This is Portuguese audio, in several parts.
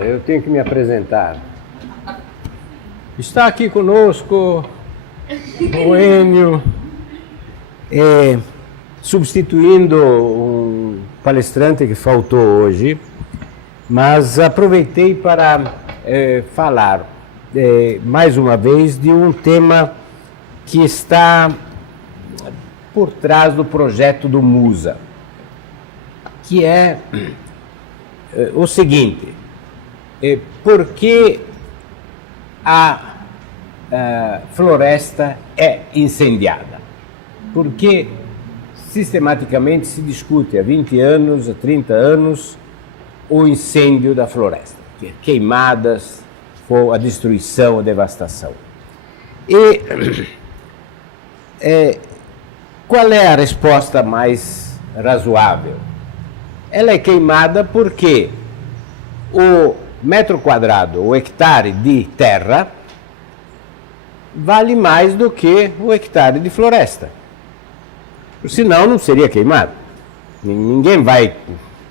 Eu tenho que me apresentar. Está aqui conosco o Enio, substituindo um palestrante que faltou hoje, mas aproveitei para falar mais uma vez de um tema que está por trás do projeto do Musa, que é o seguinte: por que a floresta é incendiada? Por que sistematicamente se discute há 20 anos, há 30 anos, o incêndio da floresta? Queimadas, a destruição, a devastação. E qual é a resposta mais razoável? Ela é queimada porque o metro quadrado, o hectare de terra, vale mais do que o hectare de floresta. Senão não seria queimado. Ninguém vai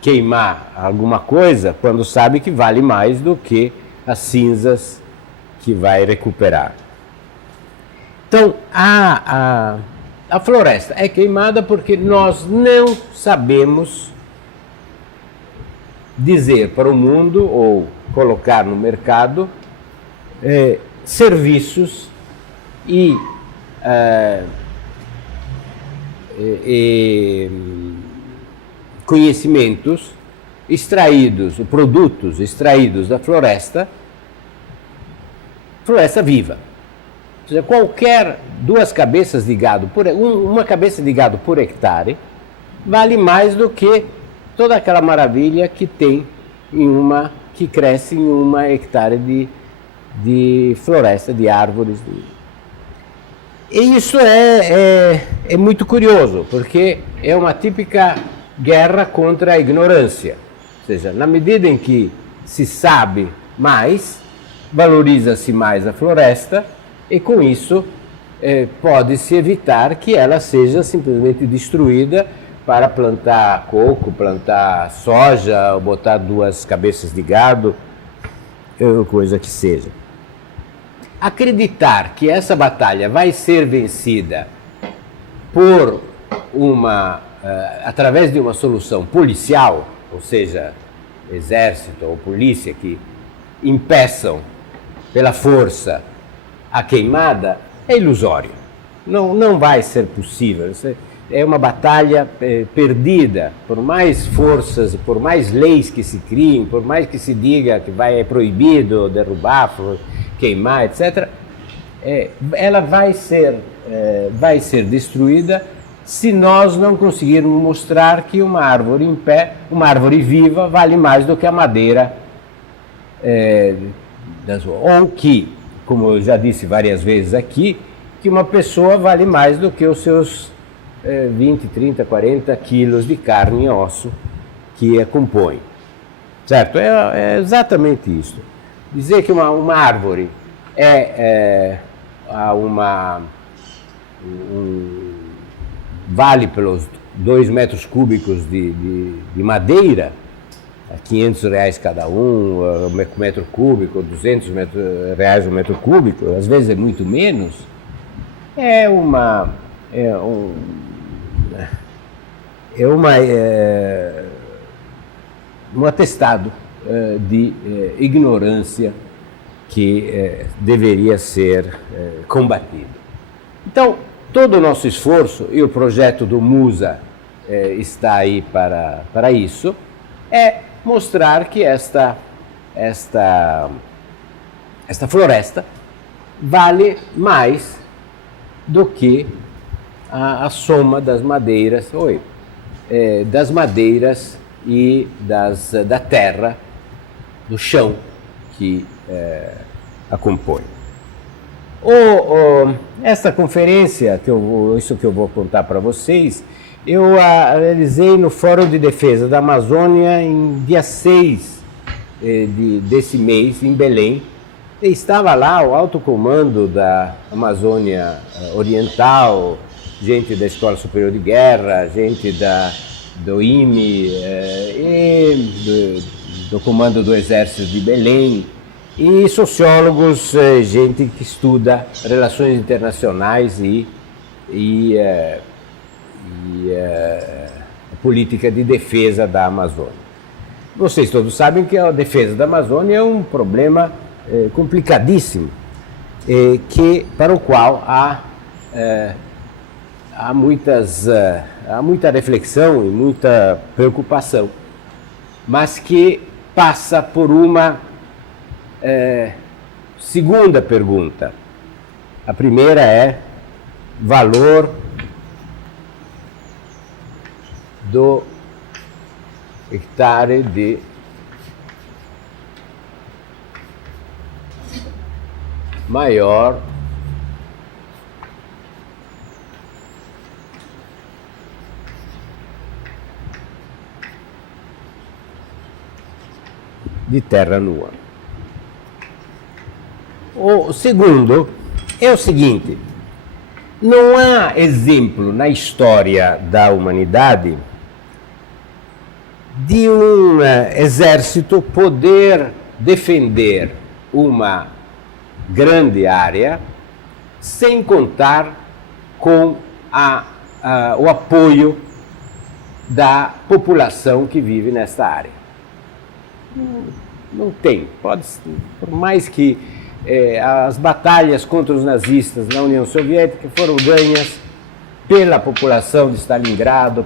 queimar alguma coisa quando sabe que vale mais do que as cinzas que vai recuperar. Então, a floresta é queimada porque nós não sabemos dizer para o mundo ou colocar no mercado serviços e conhecimentos extraídos, produtos extraídos da floresta viva. Ou seja, qualquer duas cabeças de gado, uma cabeça de gado por hectare, vale mais do que toda aquela maravilha que tem que cresce em uma hectare de floresta, de árvores. E isso é muito curioso, porque é uma típica guerra contra a ignorância. Ou seja, na medida em que se sabe mais, valoriza-se mais a floresta, e com isso pode-se evitar que ela seja simplesmente destruída para plantar coco, plantar soja, ou botar duas cabeças de gado, coisa que seja. Acreditar que essa batalha vai ser vencida por através de uma solução policial, ou seja, exército ou polícia que impeçam pela força a queimada, é ilusório. Não vai ser possível. É uma batalha perdida, por mais forças, por mais leis que se criem, por mais que se diga que é proibido derrubar, queimar, etc. Ela vai ser destruída se nós não conseguirmos mostrar que uma árvore em pé, uma árvore viva, vale mais do que a madeira ou que, como eu já disse várias vezes aqui, que uma pessoa vale mais do que os seus 20, 30, 40 quilos de carne e osso que a compõem. Certo? É exatamente isso. Dizer que uma árvore vale pelos 2 metros cúbicos de madeira, R$500 cada um, metro cúbico, R$200 o metro cúbico, às vezes é muito menos, um atestado de ignorância que deveria ser combatido. Então, todo o nosso esforço, e o projeto do Musa está aí para isso, é mostrar que esta floresta vale mais do que a soma das madeiras, e da terra, do chão que a compõe. Esta conferência, isso que eu vou contar para vocês, eu a realizei no Fórum de Defesa da Amazônia em dia 6 desse mês, em Belém. E estava lá o alto comando da Amazônia Oriental, gente da Escola Superior de Guerra, gente do IME, do comando do Exército de Belém, e sociólogos, gente que estuda relações internacionais e política de defesa da Amazônia. Vocês todos sabem que a defesa da Amazônia é um problema complicadíssimo, para o qual há muita reflexão e muita preocupação, mas que passa por uma segunda pergunta. A primeira é valor do hectare de maior de terra nua. O segundo é o seguinte: não há exemplo na história da humanidade de um exército poder defender uma grande área sem contar com o apoio da população que vive nesta área. Não tem. Por mais que as batalhas contra os nazistas na União Soviética foram ganhas pela população de Stalingrado,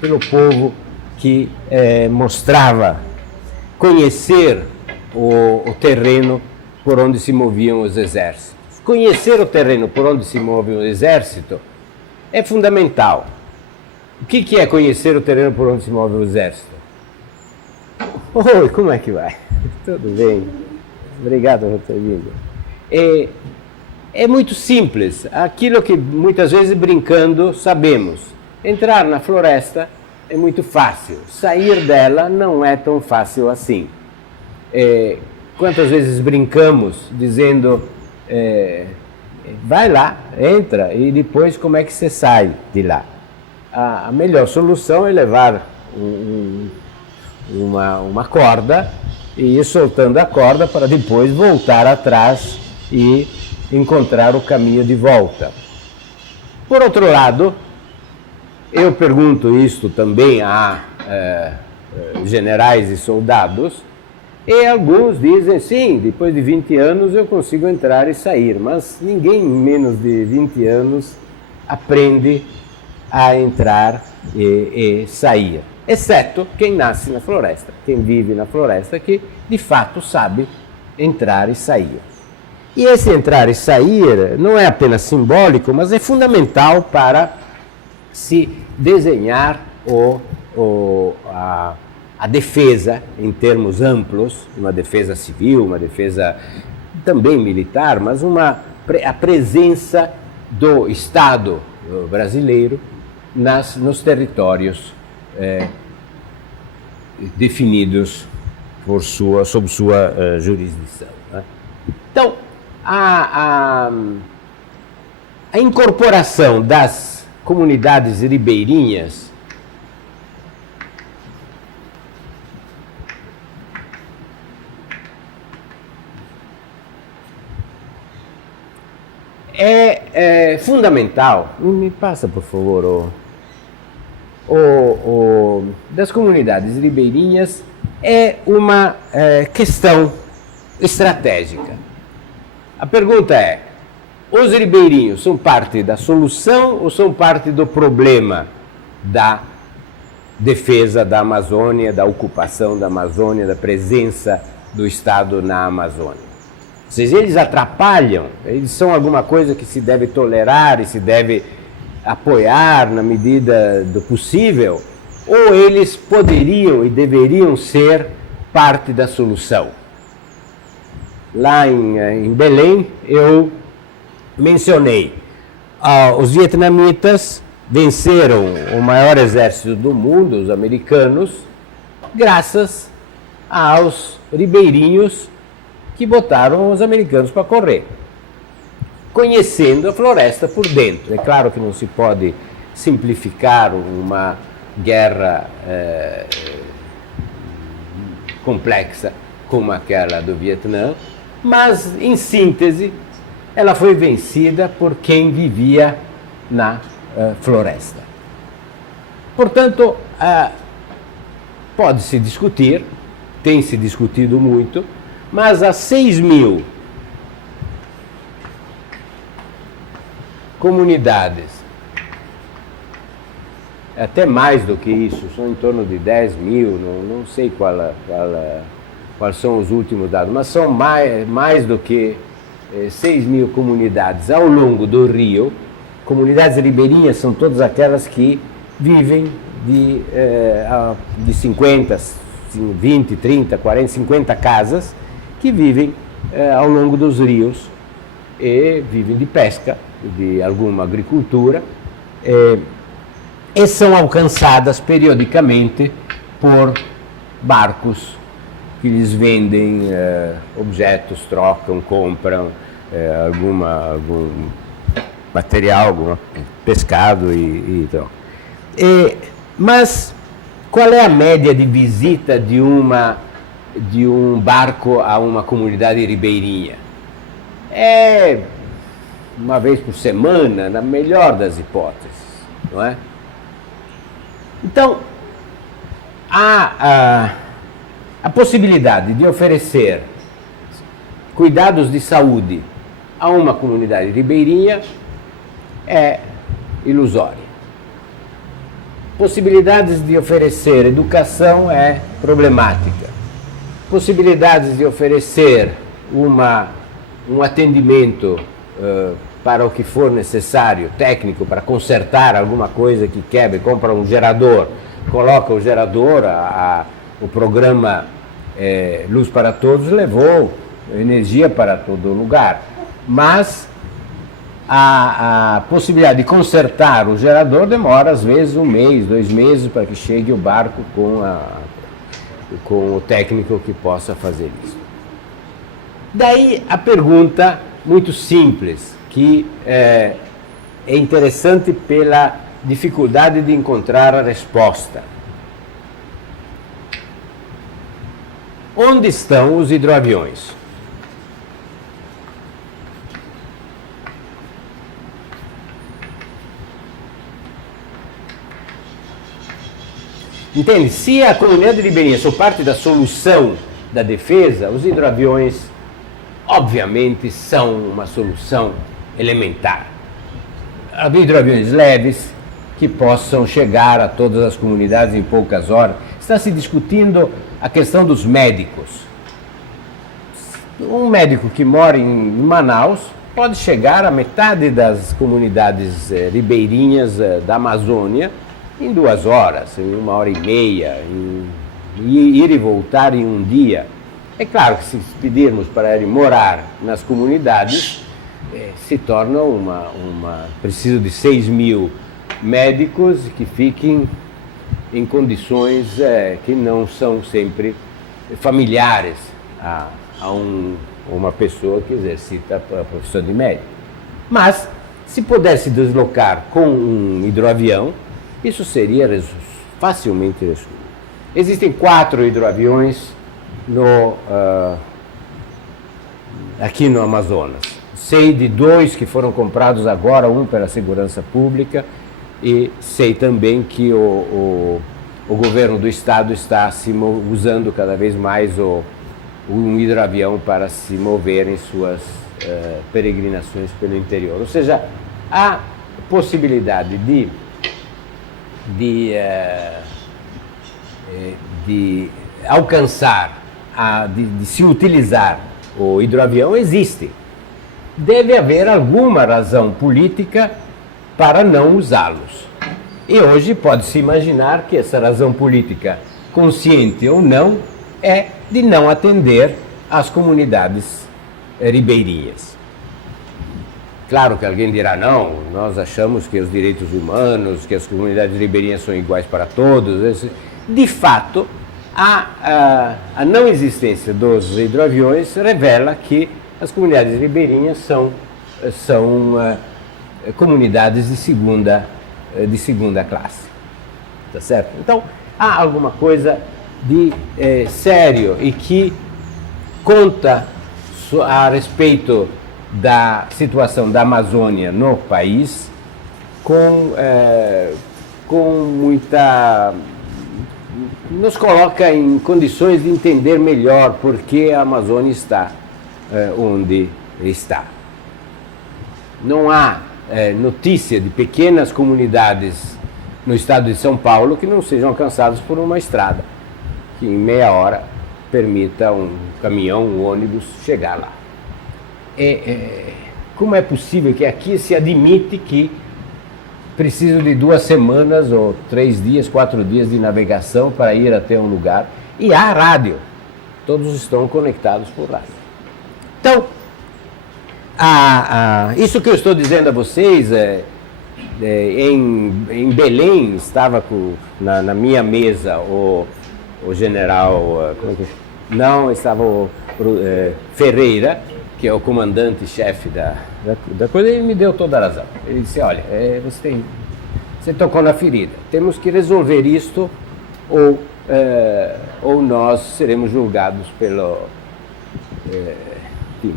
pelo povo que mostrava conhecer o terreno por onde se moviam os exércitos. Conhecer o terreno por onde se move um exército é fundamental. O que é conhecer o terreno por onde se move o exército? Oi, como é que vai? Tudo bem? Obrigado por ter vindo. É muito simples. Aquilo que muitas vezes brincando sabemos. Entrar na floresta é muito fácil. Sair dela não é tão fácil assim. Quantas vezes brincamos dizendo vai lá, entra, e depois como é que você sai de lá? A melhor solução é levar uma corda e ir soltando a corda para depois voltar atrás e encontrar o caminho de volta. Por outro lado, eu pergunto isto também a generais e soldados, e alguns dizem, sim, depois de 20 anos eu consigo entrar e sair, mas ninguém em menos de 20 anos aprende a entrar e sair, exceto quem nasce na floresta, quem vive na floresta, que de fato sabe entrar e sair. E esse entrar e sair não é apenas simbólico, mas é fundamental para se desenhar a defesa em termos amplos, uma defesa civil, uma defesa também militar, mas a presença do Estado brasileiro nos territórios definidos sob sua jurisdição. Né? Então, a incorporação das comunidades ribeirinhas é fundamental. Me passa, por favor, das comunidades ribeirinhas é uma questão estratégica. A pergunta é: os ribeirinhos são parte da solução ou são parte do problema da defesa da Amazônia, da ocupação da Amazônia, da presença do Estado na Amazônia? Ou seja, eles atrapalham, eles são alguma coisa que se deve tolerar e se deve apoiar na medida do possível, ou eles poderiam e deveriam ser parte da solução? Lá em Belém, eu mencionei, os vietnamitas venceram o maior exército do mundo, os americanos, graças aos ribeirinhos que botaram os americanos para correr, conhecendo a floresta por dentro. É claro que não se pode simplificar uma guerra complexa como aquela do Vietnã, mas, em síntese, ela foi vencida por quem vivia na floresta. Portanto, pode-se discutir, tem se discutido muito, mas as 6.000 comunidades, até mais do que isso, são em torno de 10.000, não sei quais são os últimos dados, mas são mais do que 6.000 comunidades ao longo do rio. Comunidades ribeirinhas são todas aquelas que vivem de 50, 20, 30, 40, 50 casas que vivem ao longo dos rios e vivem de pesca, de alguma agricultura, e são alcançadas periodicamente por barcos que lhes vendem objetos, trocam, compram algum material, algum pescado e trocam. Mas qual é a média de visita de um barco a uma comunidade ribeirinha? É uma vez por semana, na melhor das hipóteses, não é? Então, a possibilidade de oferecer cuidados de saúde a uma comunidade ribeirinha é ilusória. Possibilidades de oferecer educação é problemática. Possibilidades de oferecer um atendimento para o que for necessário, técnico, para consertar alguma coisa que quebre, compra um gerador, coloca o gerador, o programa Luz para Todos levou energia para todo lugar, mas a possibilidade de consertar o gerador demora às vezes 1 mês, 2 meses para que chegue o barco com o técnico que possa fazer isso. Daí a pergunta muito simples, que é interessante pela dificuldade de encontrar a resposta. Onde estão os hidroaviões? Entende? Se a comunidade ribeirinha for parte da solução da defesa, os hidroaviões, obviamente, são uma solução elementar. Hidroaviões leves, que possam chegar a todas as comunidades em poucas horas. Está se discutindo a questão dos médicos. Um médico que mora em Manaus pode chegar a metade das comunidades ribeirinhas da Amazônia em 2 horas, em 1h30, e ir e voltar em 1 dia. É claro que se pedirmos para ele morar nas comunidades, se torna preciso de 6.000 médicos que fiquem em condições que não são sempre familiares a uma pessoa que exercita a profissão de médico. Mas, se pudesse deslocar com um hidroavião, isso seria facilmente resolvido. Existem 4 hidroaviões aqui no Amazonas. Sei de 2 que foram comprados agora, um pela segurança pública, e sei também que o governo do estado está usando cada vez mais um hidroavião para se mover em suas peregrinações pelo interior. Ou seja, a possibilidade de alcançar, de se utilizar o hidroavião existe. Deve haver alguma razão política para não usá-los. E hoje pode-se imaginar que essa razão política, consciente ou não, é de não atender às comunidades ribeirinhas. Claro que alguém dirá, não, nós achamos que os direitos humanos, que as comunidades ribeirinhas são iguais para todos. De fato, a não existência dos hidroaviões revela que as comunidades ribeirinhas são comunidades de segunda classe. Tá certo? Então, há alguma coisa sério e que conta a respeito da situação da Amazônia no país com muita... nos coloca em condições de entender melhor por que a Amazônia está onde está. Não há notícia de pequenas comunidades no estado de São Paulo que não sejam alcançadas por uma estrada, que em meia hora permita um caminhão, um ônibus chegar lá. Como é possível que aqui se admite que preciso de 2 semanas ou 3 dias, 4 dias de navegação para ir até um lugar, e há rádio, todos estão conectados por rádio. Então, isso que eu estou dizendo a vocês, em Belém estava na minha mesa o general, não, estava o Ferreira, que é o comandante-chefe da coisa, ele me deu toda a razão. Ele disse, olha, você tocou na ferida, temos que resolver isto ou nós seremos julgados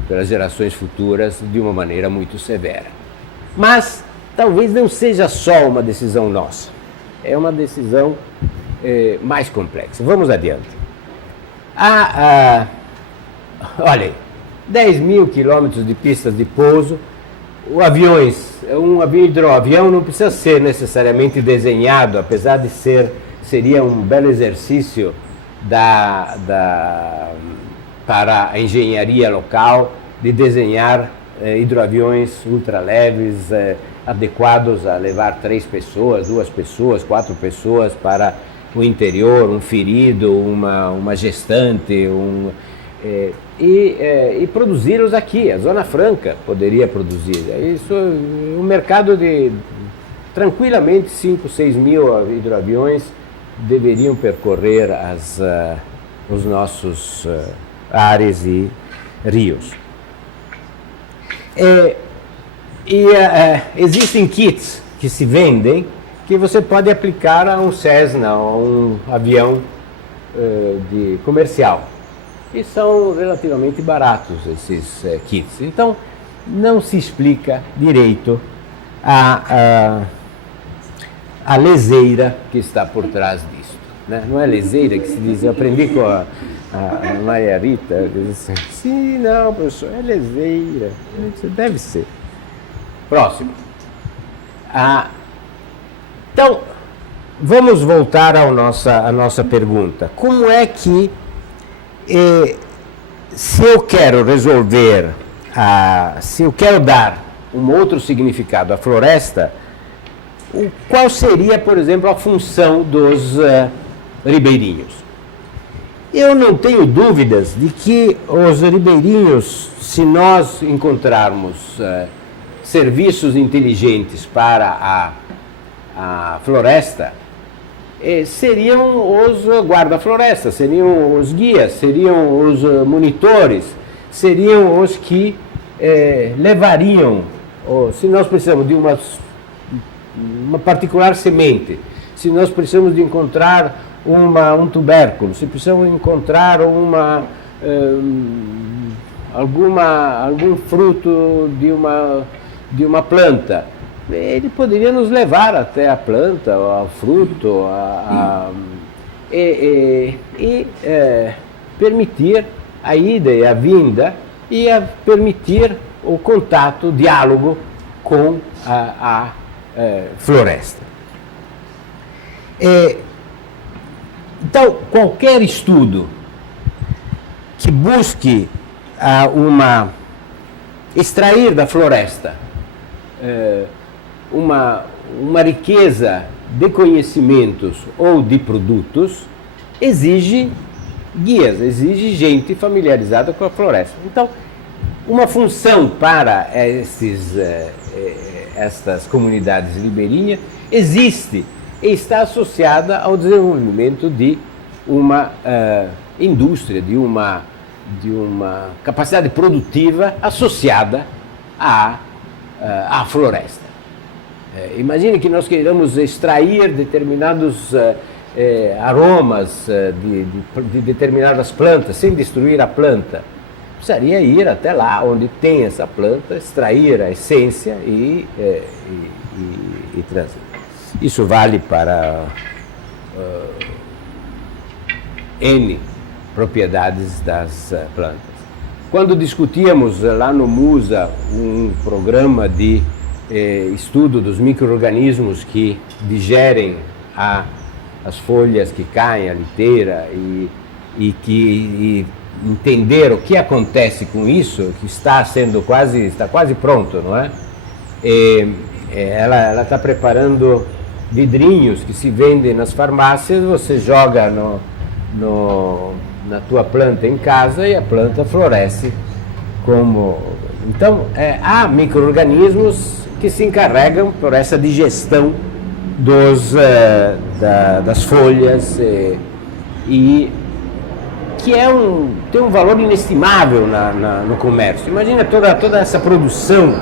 pelas gerações futuras de uma maneira muito severa. Mas talvez não seja só uma decisão nossa, é uma decisão mais complexa. Vamos adiante. Olha aí, 10.000 quilômetros de pistas de pouso, um hidroavião não precisa ser necessariamente desenhado, apesar de seria um belo exercício para a engenharia local de desenhar hidroaviões ultraleves, adequados a levar 3 pessoas, 2 pessoas, 4 pessoas para o interior, um ferido, uma gestante, e produzi-los aqui. A Zona Franca poderia produzir. Isso, um mercado de tranquilamente 5, 6 mil hidroaviões deveriam percorrer os nossos ares e rios. Existem kits que se vendem que você pode aplicar a um Cessna ou um avião comercial. E são relativamente baratos esses kits. Então, não se explica direito a leseira que está por trás disso. Né? Não é leseira que se diz, eu aprendi com a Maria Rita, que diz assim, sim, não, professor, é leseira. Deve ser. Próximo. Então, vamos voltar à nossa pergunta. Como é que se eu quero resolver, se eu quero dar um outro significado à floresta, qual seria, por exemplo, a função dos ribeirinhos? Eu não tenho dúvidas de que os ribeirinhos, se nós encontrarmos serviços inteligentes para a floresta, seriam os guarda-florestas, seriam os guias, seriam os monitores, seriam os que levariam, se nós precisamos de uma particular semente, se nós precisamos de encontrar um tubérculo, se precisamos encontrar algum fruto de uma planta, ele poderia nos levar até a planta, ao fruto, e permitir a ida e a vinda e permitir o contato, o diálogo com a floresta. Então, qualquer estudo que busque extrair da floresta uma riqueza de conhecimentos ou de produtos, exige guias, exige gente familiarizada com a floresta. Então, uma função para estas comunidades ribeirinhas existe e está associada ao desenvolvimento de uma indústria, de uma capacidade produtiva associada à floresta. Imagine que nós queiramos extrair determinados aromas de determinadas plantas, sem destruir a planta. Precisaria ir até lá onde tem essa planta, extrair a essência e trazer. Isso vale para N propriedades das plantas. Quando discutíamos lá no MUSA um programa de estudo dos micro-organismos que digerem as folhas que caem, a liteira, e entender o que acontece com isso, que está quase pronto, não é? Ela está preparando vidrinhos que se vendem nas farmácias, você joga na tua planta em casa e a planta floresce Então, há micro-organismos que se encarregam por essa digestão das folhas e que tem um valor inestimável no comércio. Imagina toda essa produção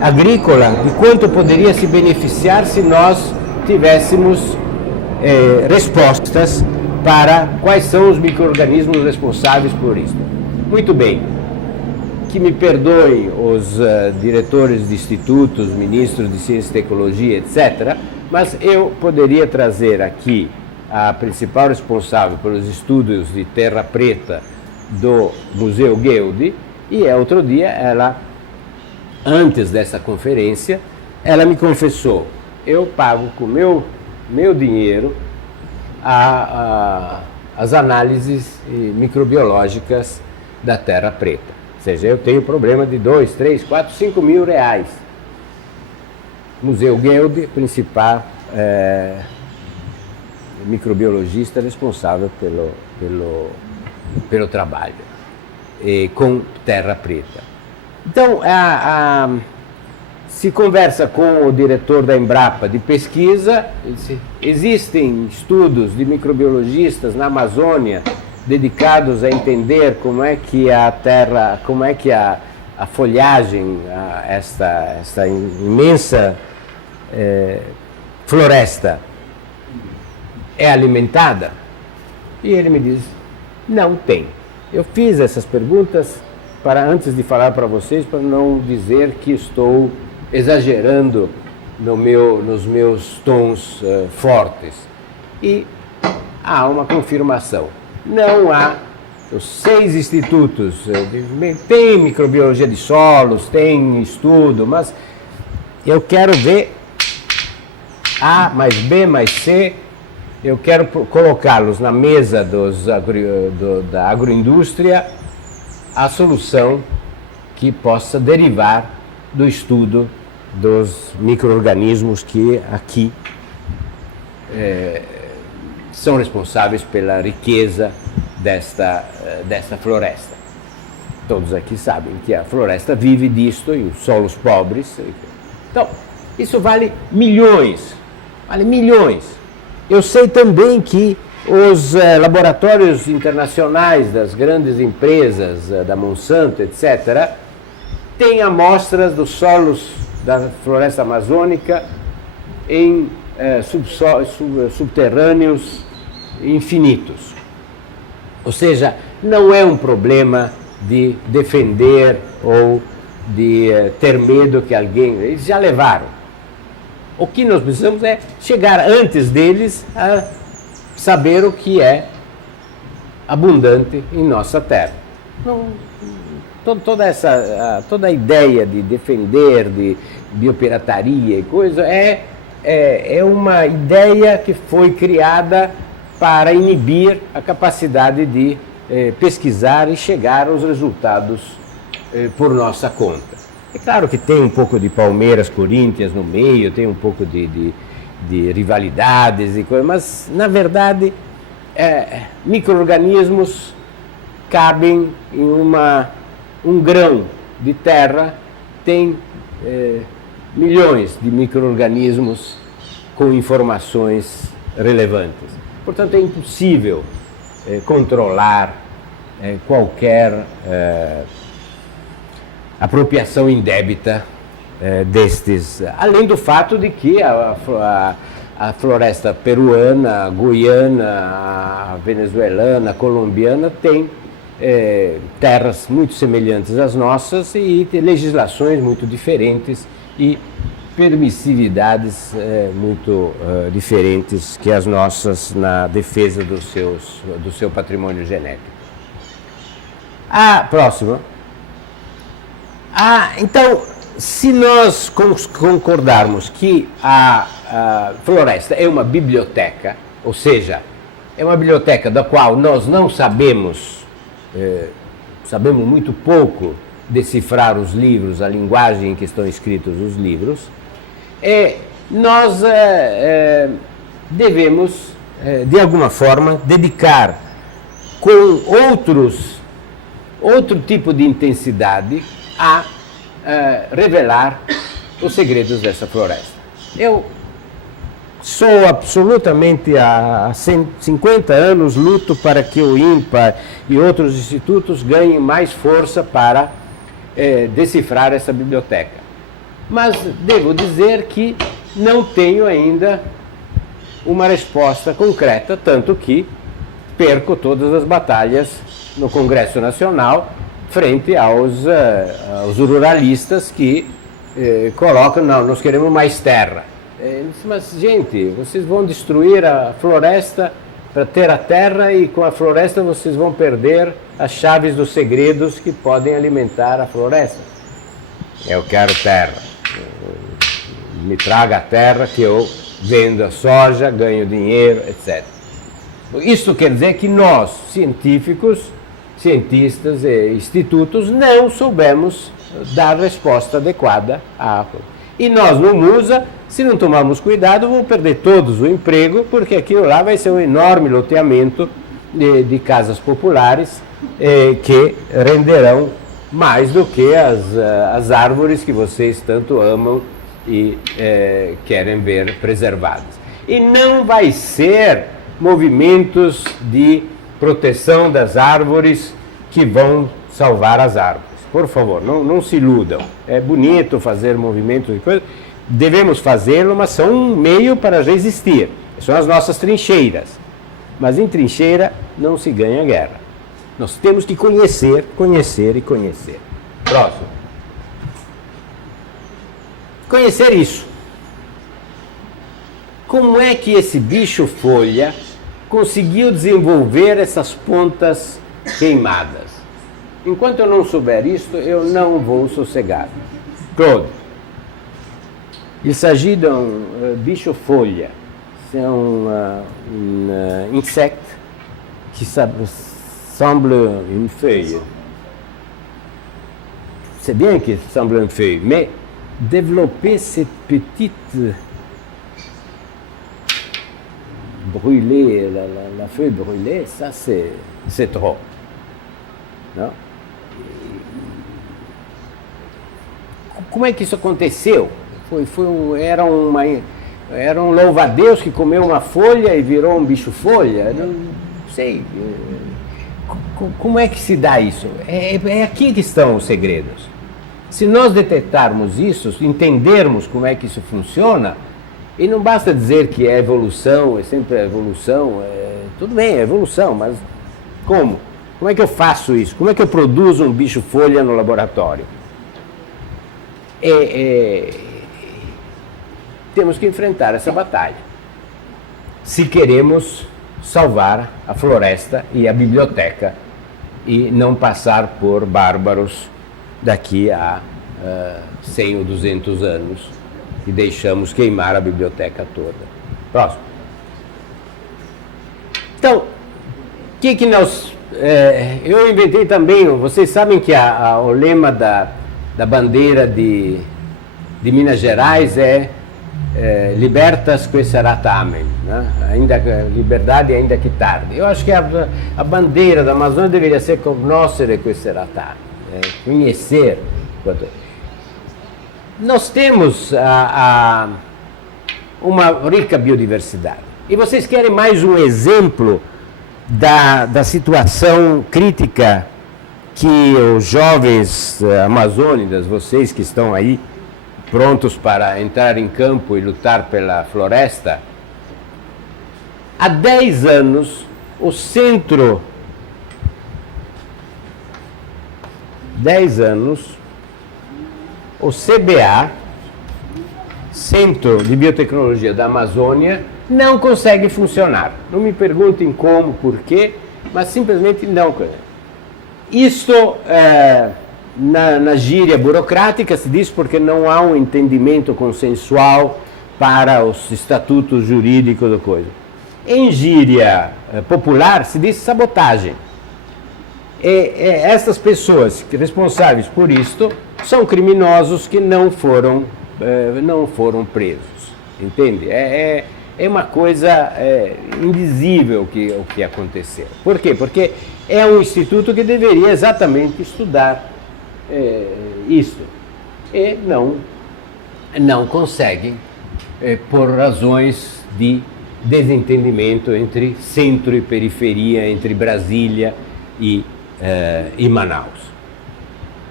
agrícola e quanto poderia se beneficiar se nós tivéssemos respostas para quais são os micro-organismos responsáveis por isso. Muito bem, que me perdoem os diretores de institutos, ministros de ciência e tecnologia, etc., mas eu poderia trazer aqui a principal responsável pelos estudos de terra preta do Museu Gueldi, e outro dia ela, antes dessa conferência, ela me confessou: eu pago com meu dinheiro as análises microbiológicas da terra preta. Ou seja, eu tenho problema de 2, 3, 4, 5 mil reais. Museu Gueldi, principal microbiologista responsável pelo trabalho com terra preta. Então, se conversa com o diretor da Embrapa de pesquisa, existem estudos de microbiologistas na Amazônia dedicados a entender como é que a terra, como é que a folhagem, esta imensa floresta é alimentada? E ele me diz: não tem. Eu fiz essas perguntas antes de falar para vocês, para não dizer que estou exagerando nos meus tons fortes. E há uma confirmação. Não há os 6 institutos, tem microbiologia de solos, tem estudo, mas eu quero ver A mais B mais C, eu quero colocá-los na mesa da agroindústria a solução que possa derivar do estudo dos micro-organismos que aqui são responsáveis pela riqueza desta floresta. Todos aqui sabem que a floresta vive disto em solos pobres. Então, isso vale milhões. Vale milhões. Eu sei também que os laboratórios internacionais das grandes empresas, da Monsanto, etc., têm amostras dos solos da floresta amazônica em subterrâneos infinitos. Ou seja, não é um problema de defender ou de ter medo que alguém... Eles já levaram. O que nós precisamos é chegar antes deles a saber o que é abundante em nossa terra. Toda a ideia de defender, de biopirataria e coisa, é uma ideia que foi criada para inibir a capacidade de pesquisar e chegar aos resultados por nossa conta. É claro que tem um pouco de Palmeiras, Corinthians no meio, tem um pouco de rivalidades e coisas, mas, na verdade, micro-organismos cabem em um grão de terra, tem milhões de micro-organismos com informações relevantes. Portanto, é impossível controlar qualquer apropriação indébita destes, além do fato de que a floresta peruana, a guiana, a venezuelana, a colombiana tem terras muito semelhantes às nossas e legislações muito diferentes e permissividades muito diferentes que as nossas na defesa do seu patrimônio genético. Próxima. Então, se nós concordarmos que a floresta é uma biblioteca, ou seja, é uma biblioteca da qual nós não sabemos muito pouco decifrar os livros, a linguagem em que estão escritos os livros, nós devemos, de alguma forma, dedicar com outro tipo de intensidade a revelar os segredos dessa floresta. Eu sou absolutamente, há 50 anos, luto para que o INPA e outros institutos ganhem mais força para decifrar essa biblioteca. Mas devo dizer que não tenho ainda uma resposta concreta, tanto que perco todas as batalhas no Congresso Nacional frente aos ruralistas que colocam, não, nós queremos mais terra. Mas, gente, vocês vão destruir a floresta para ter a terra e com a floresta vocês vão perder as chaves dos segredos que podem alimentar a floresta. Eu quero terra. Me traga a terra que eu vendo a soja, ganho dinheiro, etc. Isso quer dizer que nós, cientistas e institutos, não soubemos dar resposta adequada à coisa. E nós no MUSA, se não tomarmos cuidado, vamos perder todos o emprego, porque aquilo lá vai ser um enorme loteamento de casas populares que renderão mais do que as árvores que vocês tanto amam e querem ver preservadas. E não vai ser movimentos de proteção das árvores que vão salvar as árvores. Por favor, não se iludam. É bonito fazer movimentos de coisa, devemos fazê-lo, mas são um meio para resistir. São as nossas trincheiras. Mas em trincheira não se ganha guerra. Nós temos que conhecer, conhecer e conhecer. Próximo. Conhecer isso. Como é que esse bicho-folha conseguiu desenvolver essas pontas queimadas? Enquanto eu não souber isto, eu não vou sossegar. Claude. Il s'agit d'un bicho-folha. C'est un insecte qui semble une feuille. C'est bien qu'il semble une feuille, mais développer cette petite brûlée, la feuille brûlée, ça c'est trop. Não? Como é que isso aconteceu? Era um louva-a-Deus que comeu uma folha e virou um bicho-folha? Não sei. Como é que se dá isso? É aqui que estão os segredos. Se nós detectarmos isso, entendermos como é que isso funciona, e não basta dizer que é evolução, é sempre evolução, tudo bem, é evolução, mas como? Como é que eu faço isso? Como é que eu produzo um bicho-folha no laboratório? Temos que enfrentar essa batalha. Se queremos salvar a floresta e a biblioteca e não passar por bárbaros daqui a 100 ou 200 anos e deixamos queimar a biblioteca toda. Próximo. Então, o que nós... eu inventei também, vocês sabem que o lema da bandeira de Minas Gerais é libertas que será tamen, né? Liberdade ainda que tarde. Eu acho que a bandeira da Amazônia deveria ser conoscere que será tamen, conhecer. Nós temos uma rica biodiversidade. E vocês querem mais um exemplo da situação crítica que os jovens amazônidas, vocês que estão aí prontos para entrar em campo e lutar pela floresta, Há 10 anos, o centro... 10 anos, o CBA, Centro de Biotecnologia da Amazônia, não consegue funcionar. Não me perguntem como, por quê, mas simplesmente não consegue. Isto, na gíria burocrática, se diz porque não há um entendimento consensual para os estatutos jurídicos da coisa. Em gíria popular, se diz sabotagem. Essas pessoas responsáveis por isto são criminosos que não foram presos, entende? É uma coisa indizível o que aconteceu. Por quê? Porque é um instituto que deveria exatamente estudar isto e não conseguem por razões de desentendimento entre centro e periferia, entre Brasília e Manaus.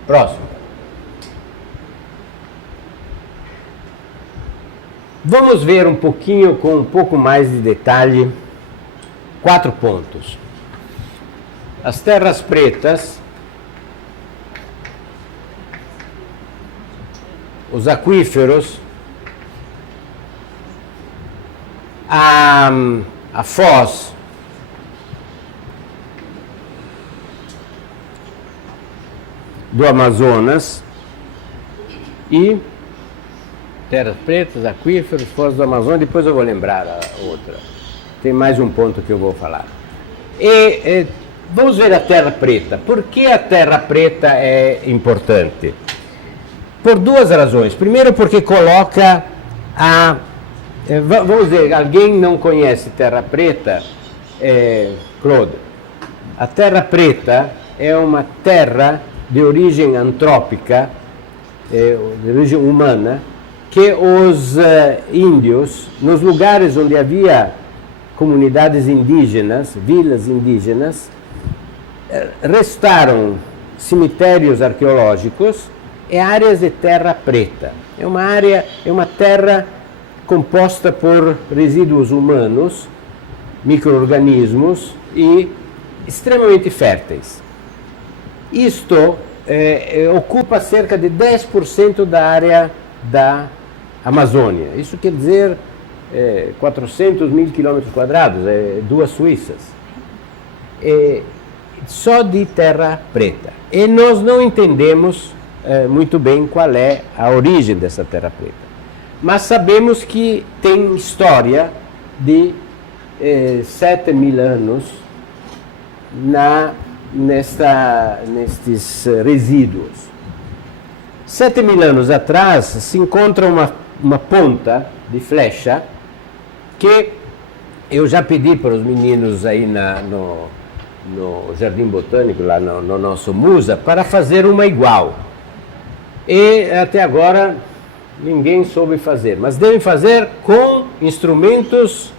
Próximo. Vamos ver um pouquinho, com um pouco mais de detalhe, 4 pontos. As terras pretas, os aquíferos, a foz, do Amazonas e terras pretas, aquíferos, foz do Amazonas, depois eu vou lembrar a outra. Tem mais um ponto que eu vou falar. Vamos ver a terra preta. Por que a terra preta é importante? Por 2 razões. Primeiro, porque coloca vamos ver, alguém não conhece terra preta? Claude, a terra preta é uma terra de origem antrópica, de origem humana, que os índios, nos lugares onde havia comunidades indígenas, vilas indígenas, restaram cemitérios arqueológicos e áreas de terra preta. É uma terra composta por resíduos humanos, micro-organismos e extremamente férteis. Isto ocupa cerca de 10% da área da Amazônia. Isso quer dizer 400 mil quilômetros quadrados, 2 Suíças. Só de terra preta. E nós não entendemos muito bem qual é a origem dessa terra preta. Mas sabemos que tem história de 7.000 anos nestes resíduos. 7.000 anos atrás se encontra uma ponta de flecha que eu já pedi para os meninos aí no Jardim Botânico, lá no nosso Musa, para fazer uma igual. E até agora ninguém soube fazer, mas devem fazer com instrumentos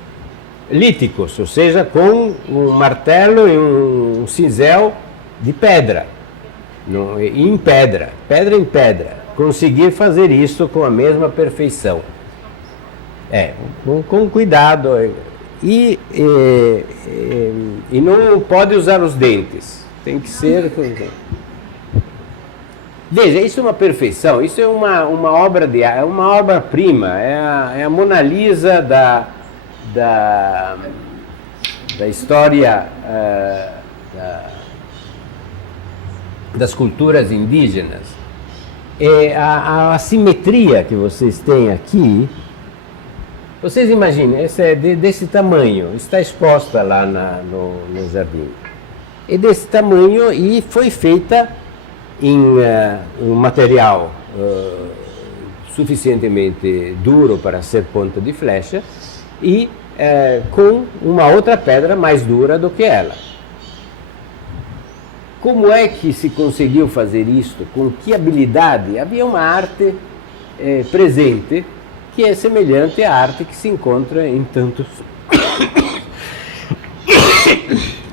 líticos, ou seja, com um martelo e um cinzel de pedra, em pedra em pedra, conseguir fazer isso com a mesma perfeição. Com cuidado, e não pode usar os dentes, tem que ser... Veja, isso é uma perfeição, isso é uma obra de arte, é uma obra-prima, é a Mona Lisa da história das culturas indígenas. A simetria que vocês têm aqui, vocês imaginem, essa é desse tamanho, está exposta lá no jardim. É desse tamanho e foi feita em um material suficientemente duro para ser ponta de flecha e com uma outra pedra mais dura do que ela. Como é que se conseguiu fazer isto? Com que habilidade? Havia uma arte presente que é semelhante à arte que se encontra em tantos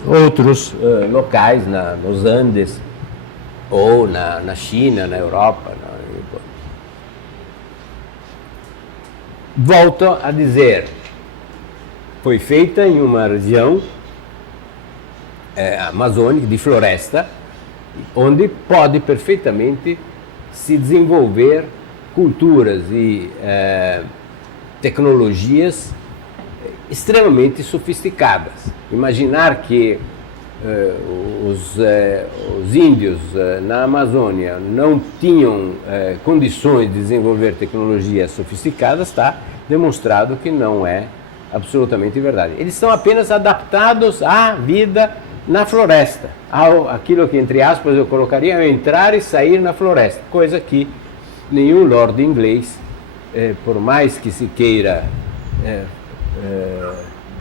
outros locais, nos Andes, ou na China, na Europa. Volto a dizer, foi feita em uma região amazônica, de floresta, onde pode perfeitamente se desenvolver culturas e tecnologias extremamente sofisticadas. Imaginar que os índios na Amazônia não tinham condições de desenvolver tecnologias sofisticadas está demonstrado que não é absolutamente verdade. Eles são apenas adaptados à vida na floresta, aquilo que, entre aspas, eu colocaria é entrar e sair na floresta, coisa que nenhum lord inglês, por mais que se queira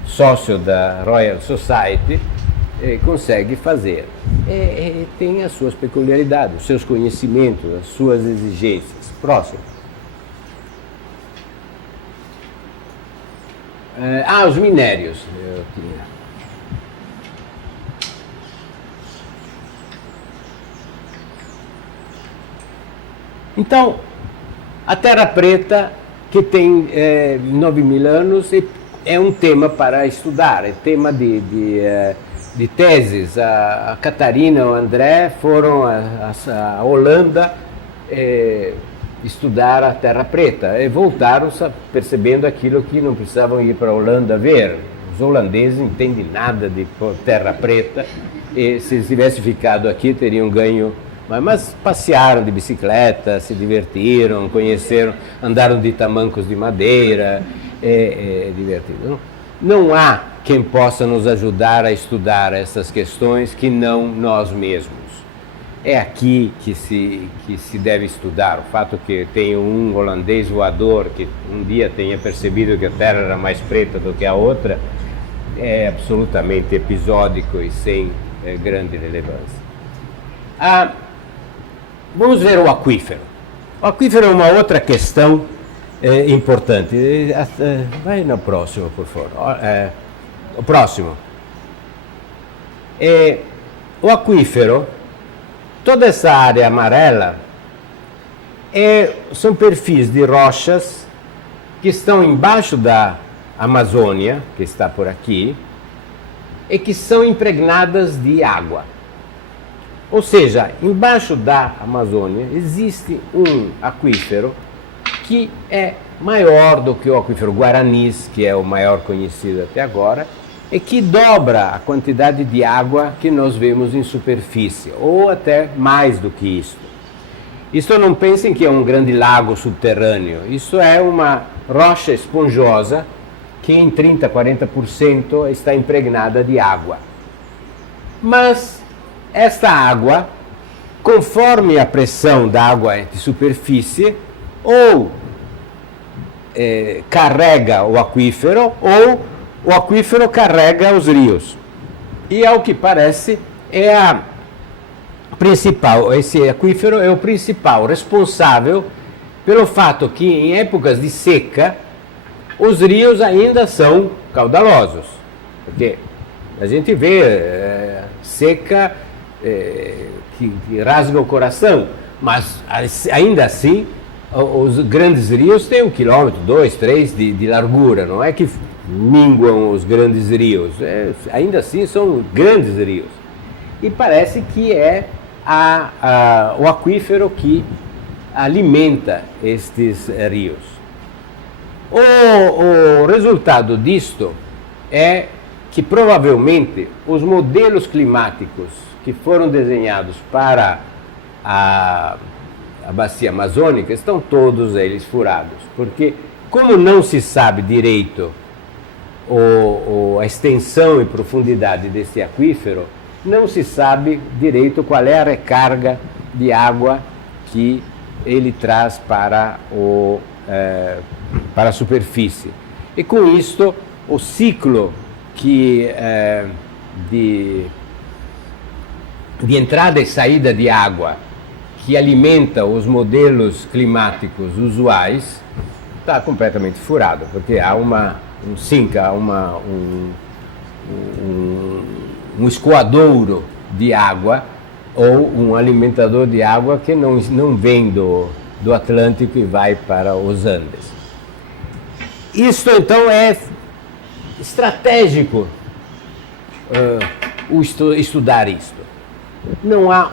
sócio da Royal Society, consegue fazer. Tem as suas peculiaridades, os seus conhecimentos, as suas exigências. Próximo. Os minérios. Então, a Terra Preta, que tem 9.000 anos, é um tema para estudar, é tema de teses. A Catarina e o André foram à Holanda estudar a Terra Preta e voltaram percebendo aquilo que não precisavam ir para a Holanda ver. Os holandeses não entendem nada de Terra Preta e se tivessem ficado aqui teriam ganho. Mas passearam de bicicleta, se divertiram, conheceram, andaram de tamancos de madeira, divertido. Não há quem possa nos ajudar a estudar essas questões que não nós mesmos. É aqui que se deve estudar. O fato que tem um holandês voador que um dia tenha percebido que a Terra era mais preta do que a outra é absolutamente episódico e sem grande relevância. Vamos ver o aquífero. O aquífero é uma outra questão importante. Vai no próximo, por favor. O próximo. O aquífero, toda essa área amarela, são perfis de rochas que estão embaixo da Amazônia, que está por aqui, e que são impregnadas de água. Ou seja, embaixo da Amazônia existe um aquífero que é maior do que o aquífero Guaranis, que é o maior conhecido até agora, e que dobra a quantidade de água que nós vemos em superfície, ou até mais do que isso. Isso não pensem que é um grande lago subterrâneo, isso é uma rocha esponjosa que em 30%, 40% está impregnada de água. Mas esta água, conforme a pressão da água de superfície, ou carrega o aquífero, ou o aquífero carrega os rios. E ao que parece, esse aquífero é o principal responsável pelo fato que em épocas de seca, os rios ainda são caudalosos. Porque a gente vê seca que rasga o coração, mas ainda assim os grandes rios têm 1 quilômetro, 2, 3 de largura, não é que minguam os grandes rios, ainda assim são grandes rios. E parece que é o aquífero que alimenta estes rios. O resultado disto é que provavelmente os modelos climáticos que foram desenhados para a bacia amazônica estão todos eles furados, porque como não se sabe direito a extensão e profundidade desse aquífero, não se sabe direito qual é a recarga de água que ele traz para a superfície. E com isto, o ciclo de entrada e saída de água que alimenta os modelos climáticos usuais está completamente furado, porque há um escoadouro de água ou um alimentador de água que não vem do Atlântico e vai para os Andes. Isso então estratégico estudar isto. Não há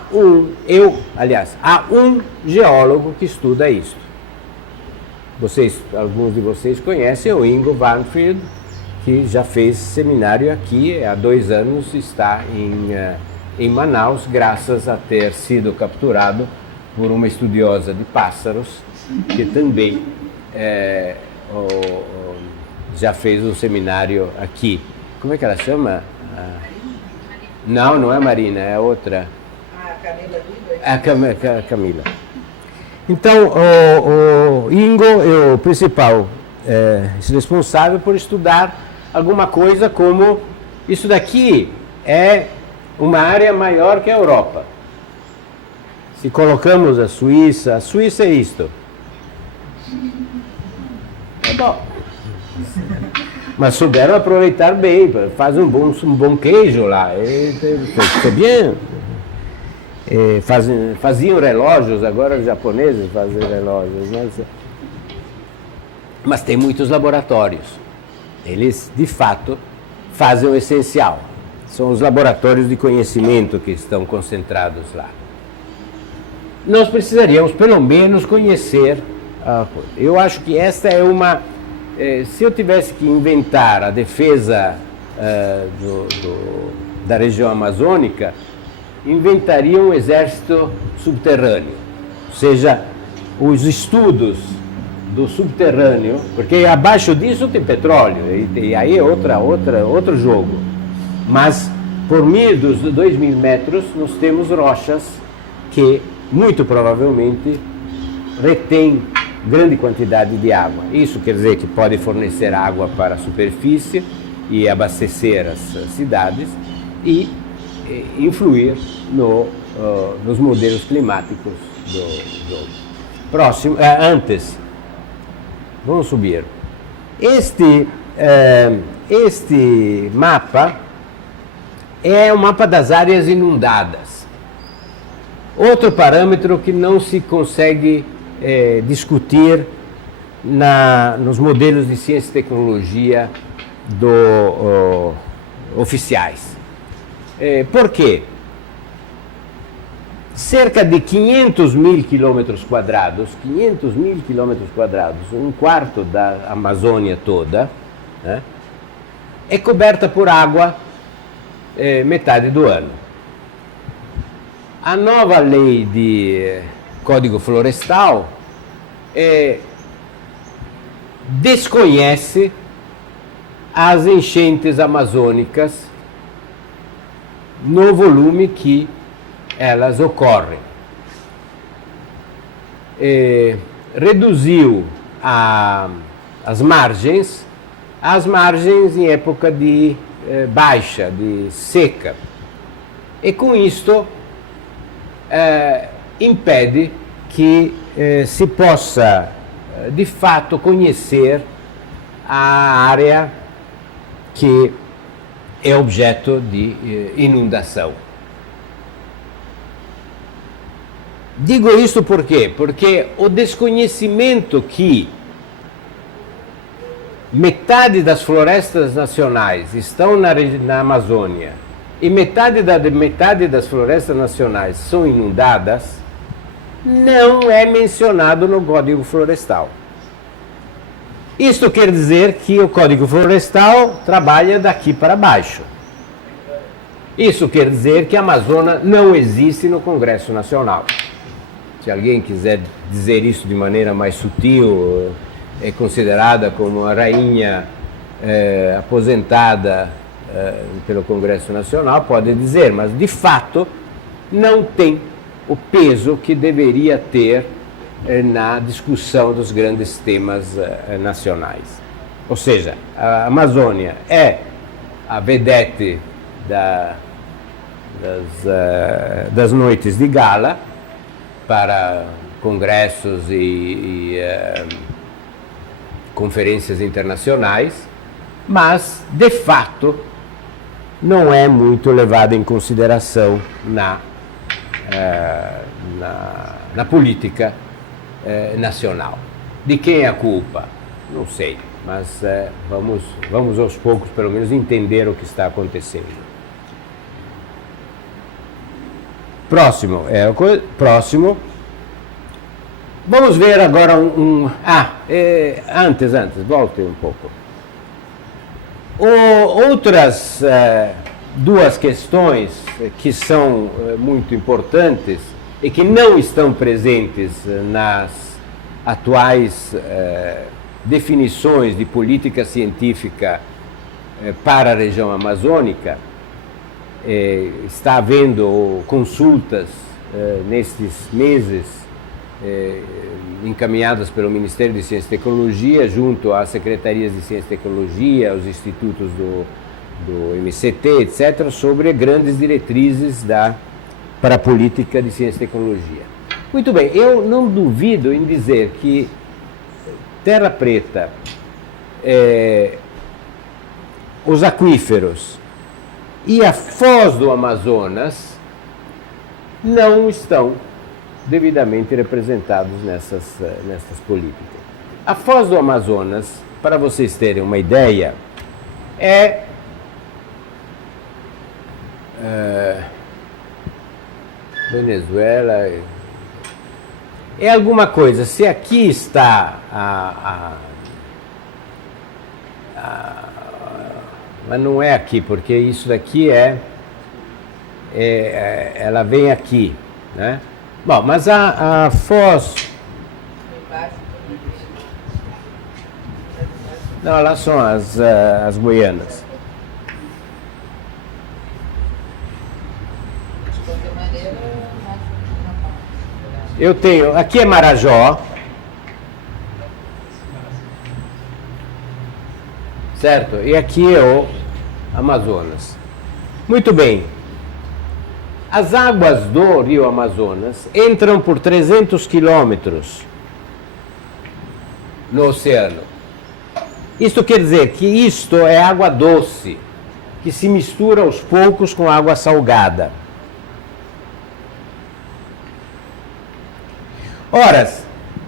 há um geólogo que estuda isto. Alguns de vocês conhecem o Ingo Warnefeld, que já fez seminário aqui, há 2 anos está em Manaus, graças a ter sido capturado por uma estudiosa de pássaros, que também já fez um seminário aqui. Como é que ela chama? Não é Marina, é outra. A Camila. Então, o Ingo é o principal responsável por estudar alguma coisa como isso daqui é uma área maior que a Europa. Se colocamos a Suíça é isto. É bom. Mas souberam aproveitar bem, faz um bom queijo lá. C'est bien. Faziam relógios, agora os japoneses fazem relógios. Mas tem muitos laboratórios. Eles, de fato, fazem o essencial. São os laboratórios de conhecimento que estão concentrados lá. Nós precisaríamos, pelo menos, conhecer a coisa. Eu acho que esta é uma... se eu tivesse que inventar a defesa da região amazônica, inventaria um exército subterrâneo. Ou seja, os estudos do subterrâneo, porque abaixo disso tem petróleo, e aí é outro jogo. Mas por 1.000, 2.000 metros nós temos rochas que muito provavelmente retêm grande quantidade de água. Isso quer dizer que pode fornecer água para a superfície e abastecer as cidades e influir nos modelos climáticos do próximo. Antes, vamos subir. Este mapa é o mapa das áreas inundadas. Outro parâmetro que não se consegue discutir nos modelos de ciência e tecnologia oficiais. Por quê? Cerca de 500.000 quilômetros quadrados, um quarto da Amazônia toda, né, é coberta por água metade do ano. A nova lei de Código Florestal desconhece as enchentes amazônicas no volume que elas ocorrem. Reduziu as margens em época de baixa, de seca. E com isto impede que se possa, de fato, conhecer a área que é objeto de inundação. Digo isso por quê? Porque o desconhecimento que metade das florestas nacionais estão na Amazônia e metade das florestas nacionais são inundadas, não é mencionado no Código Florestal. Isto quer dizer que o Código Florestal trabalha daqui para baixo. Isso quer dizer que a Amazônia não existe no Congresso Nacional. Se alguém quiser dizer isso de maneira mais sutil, é considerada como a rainha aposentada pelo Congresso Nacional, pode dizer, mas de fato não tem o peso que deveria ter na discussão dos grandes temas nacionais. Ou seja, a Amazônia é a vedete das noites de gala para congressos e conferências internacionais, mas, de fato, não é muito levado em consideração na política nacional. De quem é a culpa? Não sei, mas vamos aos poucos, pelo menos, entender o que está acontecendo. Próximo. Vamos ver agora antes, volte um pouco. Outras duas questões que são muito importantes e que não estão presentes nas atuais definições de política científica para a região amazônica. Está havendo consultas nestes meses encaminhadas pelo Ministério de Ciência e Tecnologia junto às secretarias de Ciência e Tecnologia, aos institutos do MCT, etc., sobre grandes diretrizes para a política de Ciência e Tecnologia. Muito bem, eu não duvido em dizer que Terra Preta, os aquíferos e a foz do Amazonas não estão devidamente representados nessas políticas. A foz do Amazonas, para vocês terem uma ideia, Venezuela é alguma coisa. Se aqui está mas não é aqui, porque isso daqui ela vem aqui, né? Bom, mas a foz... Não, lá são as Guianas. Eu tenho... Aqui é Marajó. Certo? E aqui é o Amazonas. Muito bem. As águas do rio Amazonas entram por 300 quilômetros no oceano. Isto quer dizer que isto é água doce, que se mistura aos poucos com água salgada. Ora,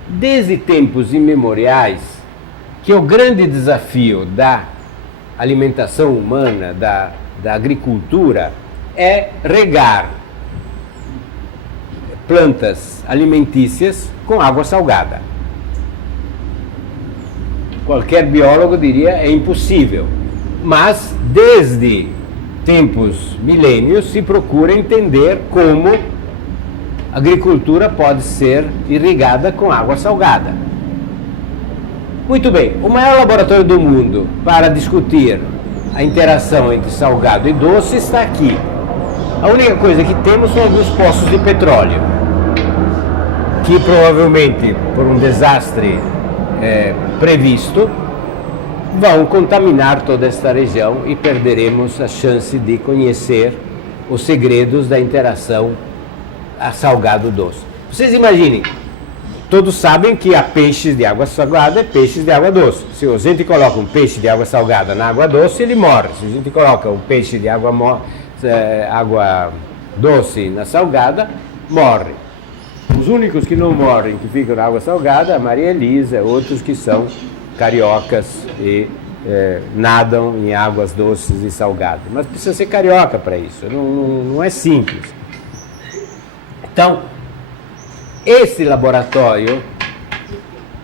desde tempos imemoriais, que o grande desafio da alimentação humana, da agricultura, é regar plantas alimentícias com água salgada. Qualquer biólogo diria é impossível, mas desde tempos milênios se procura entender como a agricultura pode ser irrigada com água salgada. Muito bem, o maior laboratório do mundo para discutir a interação entre salgado e doce está aqui. A única coisa que temos são alguns poços de petróleo, que provavelmente, por um desastre previsto, vão contaminar toda esta região e perderemos a chance de conhecer os segredos da interação salgado-doce. Vocês imaginem, todos sabem que há peixes de água salgada e peixes de água doce. Se a gente coloca um peixe de água salgada na água doce, ele morre. Se a gente coloca um peixe de água doce na salgada, morre. Os únicos que não morrem, que ficam na água salgada, a Maria Elisa, outros que são cariocas e nadam em águas doces e salgadas. Mas precisa ser carioca para isso, não é simples. Então, esse laboratório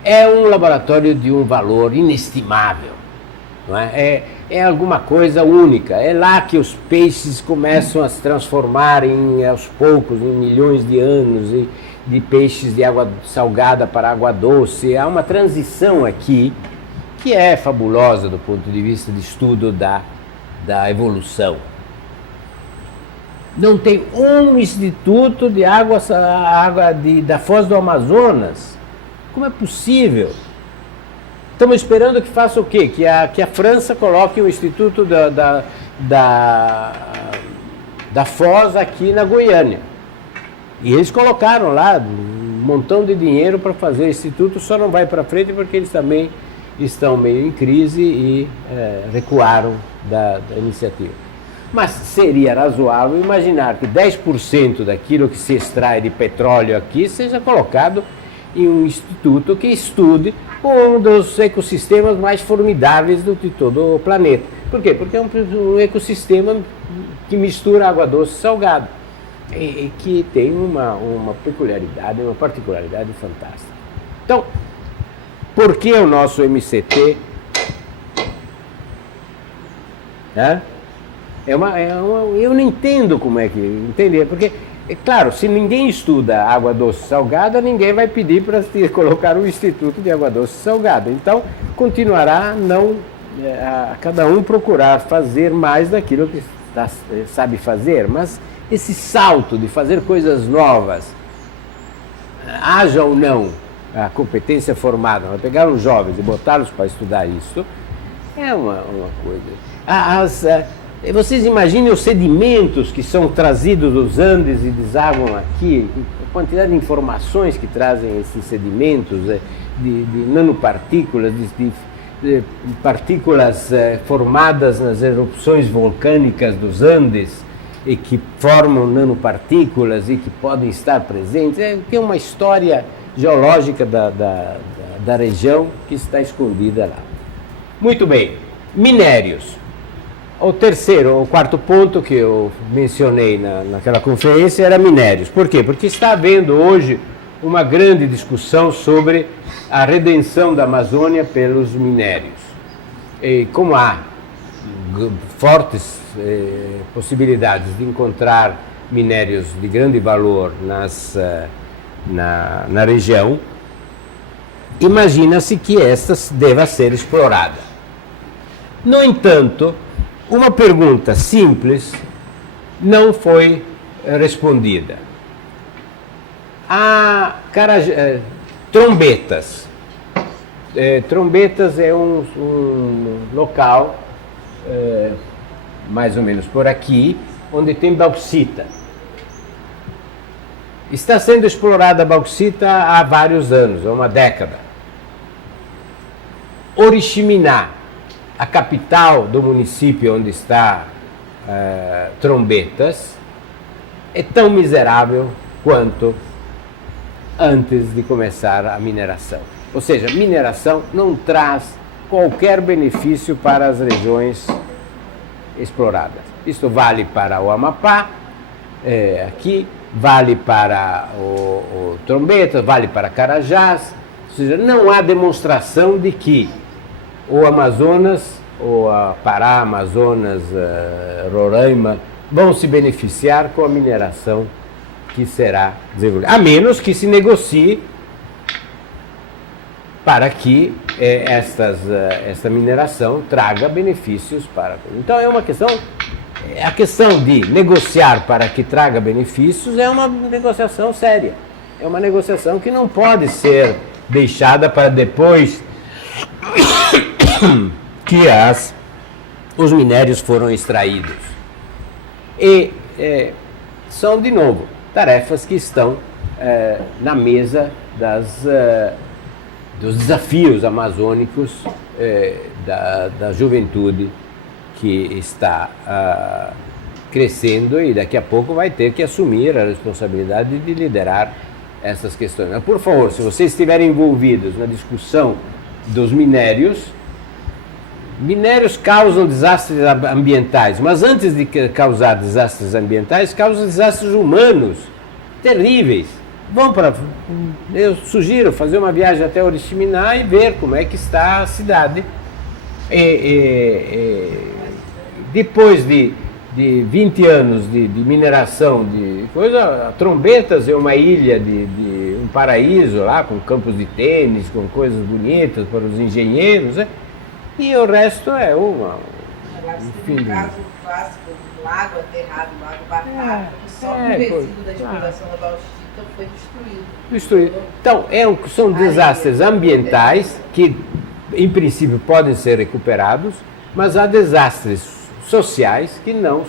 é um laboratório de um valor inestimável, não é? É alguma coisa única. É lá que os peixes começam a se transformarem aos poucos, em milhões de anos, de peixes de água salgada para água doce. Há uma transição aqui que é fabulosa do ponto de vista de estudo da evolução. Não tem um instituto de da Foz do Amazonas. Como é possível? Estamos esperando que faça o quê? Que a França coloque o instituto da Foz aqui na Goiânia. E eles colocaram lá um montão de dinheiro para fazer o instituto, só não vai para frente porque eles também estão meio em crise e recuaram da iniciativa. Mas seria razoável imaginar que 10% daquilo que se extrai de petróleo aqui seja colocado em um instituto que estude um dos ecossistemas mais formidáveis de todo o planeta. Por quê? Porque é um ecossistema que mistura água doce e salgado, e que tem uma peculiaridade, uma particularidade fantástica. Então, por que o nosso MCT? Eu não entendo como é que entender, porque, é claro, se ninguém estuda água doce salgada, ninguém vai pedir para colocar um instituto de água doce salgada. Então, continuará a cada um procurar fazer mais daquilo que sabe fazer, mas esse salto de fazer coisas novas, haja ou não a competência formada, vai pegar os jovens e botá-los para estudar isso, é uma coisa. Vocês imaginem os sedimentos que são trazidos dos Andes e desaguam aqui, a quantidade de informações que trazem esses sedimentos, de nanopartículas, de partículas formadas nas erupções vulcânicas dos Andes e que formam nanopartículas e que podem estar presentes. Tem uma história geológica da região que está escondida lá. Muito bem, minérios. O quarto ponto que eu mencionei naquela conferência era minérios. Por quê? Porque está havendo hoje uma grande discussão sobre a redenção da Amazônia pelos minérios. E como há fortes possibilidades de encontrar minérios de grande valor na região, imagina-se que esta deva ser explorada. No entanto, uma pergunta simples não foi respondida. Trombetas. Trombetas é um local, mais ou menos por aqui, onde tem bauxita. Está sendo explorada a bauxita há vários anos, há uma década. Oriximiná, a capital do município onde está Trombetas, é tão miserável quanto antes de começar a mineração. Ou seja, mineração não traz qualquer benefício para as regiões exploradas. Isto vale para o Amapá, aqui, vale para o Trombetas, vale para Carajás. Ou seja, não há demonstração de que o Amazonas, ou a Pará, Amazonas, Roraima, vão se beneficiar com a mineração que será desenvolvida. A menos que se negocie para que esta mineração traga benefícios para... Então é uma questão... A questão de negociar para que traga benefícios é uma negociação séria. É uma negociação que não pode ser deixada para depois que os minérios foram extraídos. E são, de novo, tarefas que estão na mesa dos desafios amazônicos da juventude que está crescendo e daqui a pouco vai ter que assumir a responsabilidade de liderar essas questões. Mas, por favor, se vocês estiverem envolvidos na discussão dos minérios causam desastres ambientais, mas antes de causar desastres ambientais, causam desastres humanos terríveis. Eu sugiro fazer uma viagem até Oriximiná e ver como é que está a cidade. Depois de 20 anos de mineração de coisa, Trombetas é uma ilha de um paraíso lá, com campos de tênis, com coisas bonitas para os engenheiros, e o resto é Teve um caso clássico do lago aterrado, do lago Batata, que só o resíduo da exploração da bauxita foi destruído. Então, são desastres ambientais que, em princípio, podem ser recuperados, mas há desastres sociais que não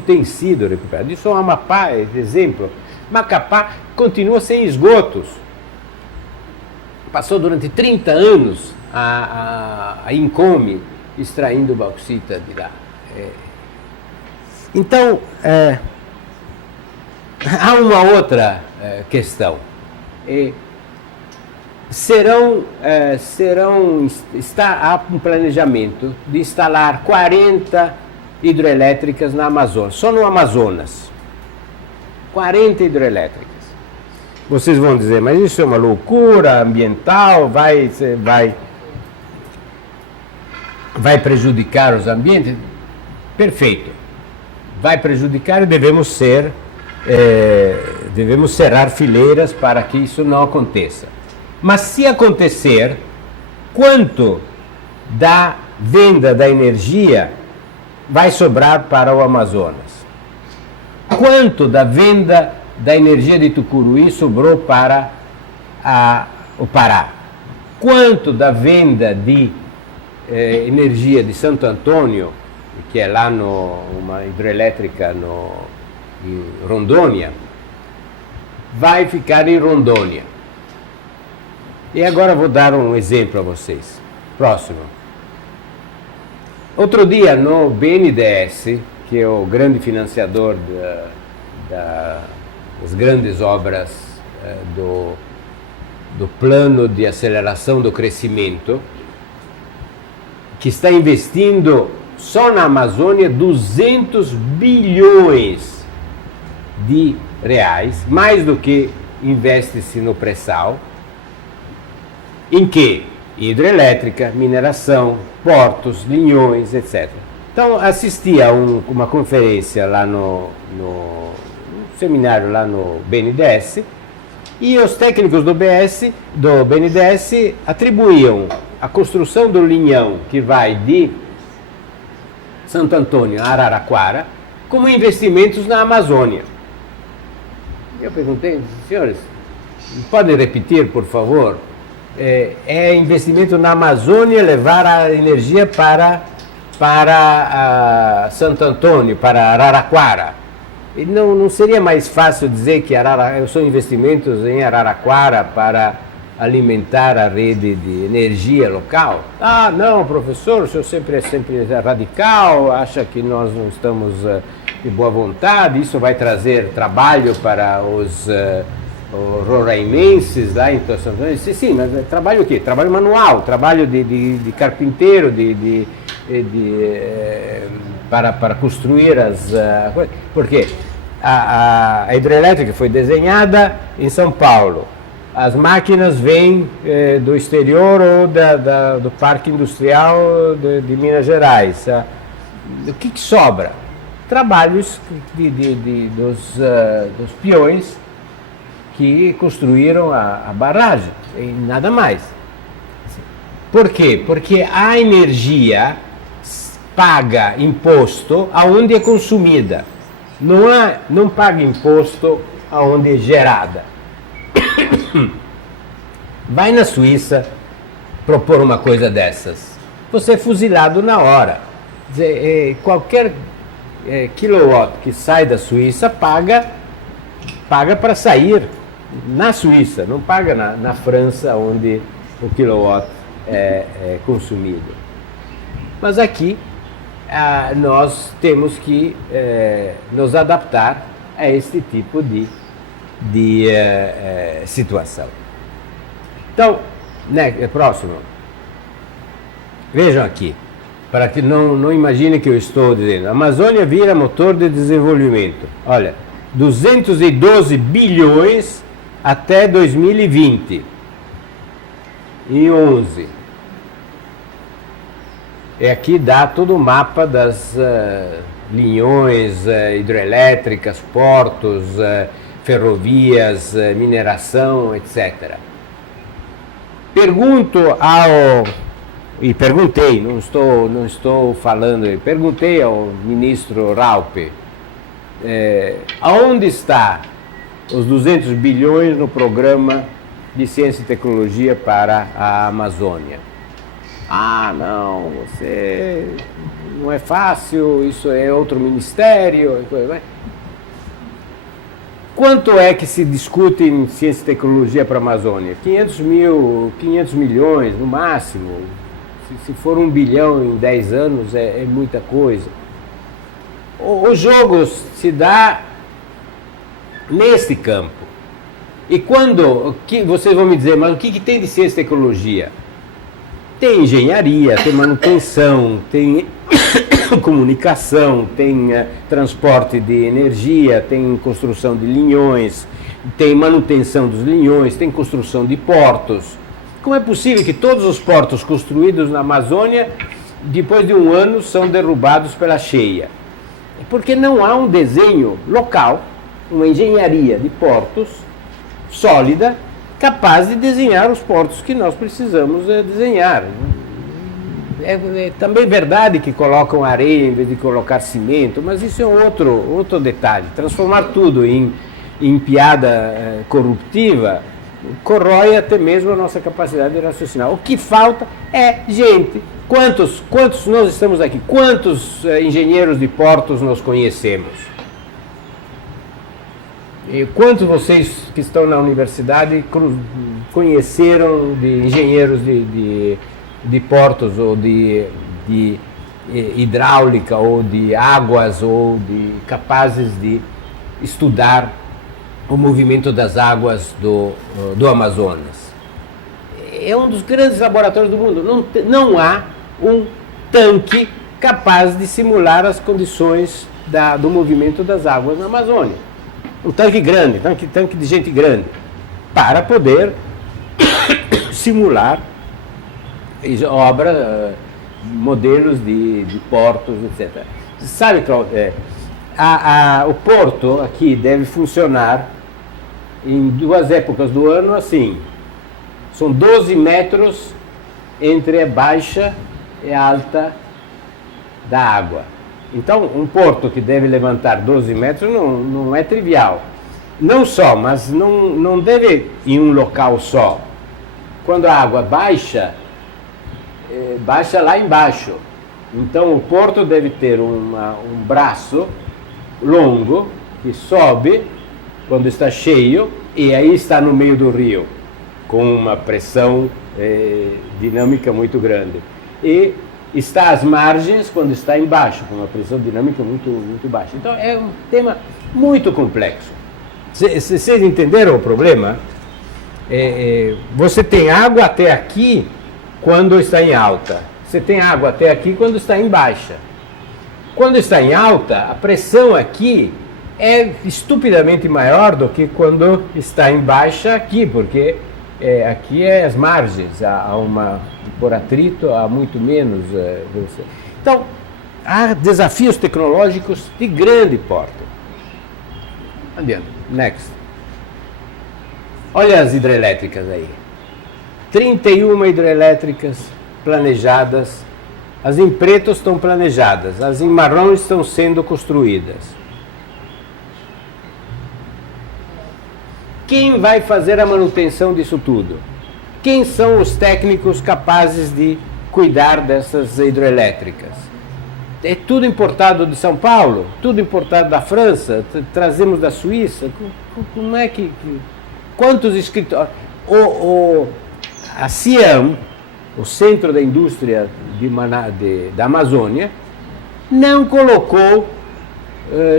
têm sido recuperados. Isso é o Amapá, é exemplo. Macapá continua sem esgotos. Passou durante 30 anos a Income extraindo bauxita de lá. Então, há uma outra questão. há um planejamento de instalar 40 hidrelétricas na Amazônia, só no Amazonas. 40 hidrelétricas. Vocês vão dizer, mas isso é uma loucura ambiental, vai prejudicar os ambientes? Perfeito. Vai prejudicar e devemos cerrar fileiras para que isso não aconteça. Mas se acontecer, quanto da venda da energia vai sobrar para o Amazonas? Quanto da venda da energia de Tucuruí sobrou para o Pará? Quanto da venda de energia de Santo Antônio, que é lá uma hidrelétrica em Rondônia, vai ficar em Rondônia? E agora vou dar um exemplo a vocês. Próximo. Outro dia no BNDES, que é o grande financiador das grandes obras do plano de aceleração do crescimento, que está investindo só na Amazônia 200 bilhões de reais, mais do que investe-se no pré-sal. Em que? Hidrelétrica, mineração, portos, linhões, etc. Então, assisti a uma conferência lá no seminário lá no BNDES, e os técnicos do BNDES atribuíam a construção do linhão que vai de Santo Antônio a Araraquara como investimentos na Amazônia. Eu perguntei, senhores, podem repetir, por favor? É investimento na Amazônia levar a energia para Santo Antônio, para Araraquara. E não seria mais fácil dizer que são investimentos em Araraquara para alimentar a rede de energia local? Ah, não, professor, o senhor sempre é radical, acha que nós não estamos de boa vontade, isso vai trazer trabalho para os roraimenses lá em Santo Antônio. Sim, mas trabalho o quê? Trabalho manual, trabalho de carpinteiro, para construir as coisas. Por quê? A hidrelétrica foi desenhada em São Paulo. As máquinas vêm do exterior ou do Parque Industrial de Minas Gerais. O que sobra? Trabalhos dos peões que construíram a barragem, e nada mais. Por quê? Porque a energia paga imposto aonde é consumida, não paga imposto aonde é gerada. Vai na Suíça propor uma coisa dessas, você é fuzilado na hora. Quer dizer, qualquer quilowatt que sai da Suíça paga para sair na Suíça, não paga na França, onde o quilowatt é consumido. Mas aqui nós temos que nos adaptar a este tipo de situação. Então, próximo. Vejam aqui, para que não imagine que eu estou dizendo. A Amazônia vira motor de desenvolvimento. Olha, 212 bilhões até 2020. Em 11. Aqui dá todo o mapa das linhões hidrelétricas, portos, ferrovias, mineração, etc. Perguntei, não estou falando, perguntei ao ministro Raupe, aonde está os 200 bilhões no programa de ciência e tecnologia para a Amazônia? Ah, não, não é fácil, isso é outro ministério. Quanto é que se discute em ciência e tecnologia para a Amazônia? 500 milhões no máximo. Se for 1 bilhão em 10 anos é muita coisa. O jogo se dá neste campo. E quando, vocês vão me dizer, mas o que tem de ciência e tecnologia? Tem engenharia, tem manutenção, tem comunicação, tem transporte de energia, tem construção de linhões, tem manutenção dos linhões, tem construção de portos. Como é possível que todos os portos construídos na Amazônia, depois de um ano, são derrubados pela cheia? Porque não há um desenho local, uma engenharia de portos sólida, capaz de desenhar os portos que nós precisamos desenhar. É também verdade que colocam areia em vez de colocar cimento, mas isso é outro detalhe. Transformar tudo em piada corruptiva corrói até mesmo a nossa capacidade de raciocinar. O que falta é gente. Quantos nós estamos aqui? Quantos engenheiros de portos nós conhecemos? E quantos vocês que estão na universidade conheceram de engenheiros de portos ou de hidráulica ou de águas ou capazes de estudar o movimento das águas do Amazonas? É um dos grandes laboratórios do mundo. Não há um tanque capaz de simular as condições do movimento das águas na Amazônia. Um tanque grande, tanque de gente grande, para poder simular obras, modelos de portos, etc. Sabe, Cláudio, o porto aqui deve funcionar em 2 épocas do ano assim. São 12 metros entre a baixa e a alta da água. Então, um porto que deve levantar 12 metros não é trivial. Não só, mas não deve em um local só. Quando a água baixa lá embaixo. Então, o porto deve ter um braço longo que sobe quando está cheio e aí está no meio do rio, com uma pressão dinâmica muito grande. E está às margens quando está embaixo, com uma pressão dinâmica muito, muito baixa. Então é um tema muito complexo. Vocês entenderam o problema? Você tem água até aqui quando está em alta. Você tem água até aqui quando está em baixa. Quando está em alta, a pressão aqui é estupidamente maior do que quando está em baixa aqui, porque aqui é as margens, por atrito há muito menos. Então, há desafios tecnológicos de grande porte. Adiante, next. Olha as hidrelétricas aí. 31 hidrelétricas planejadas. As em preto estão planejadas, as em marrom estão sendo construídas. Quem vai fazer a manutenção disso tudo? Quem são os técnicos capazes de cuidar dessas hidrelétricas? É tudo importado de São Paulo? Tudo importado da França? Trazemos da Suíça? Como é que quantos escritórios? A CIAM, o Centro da Indústria da Amazônia, não colocou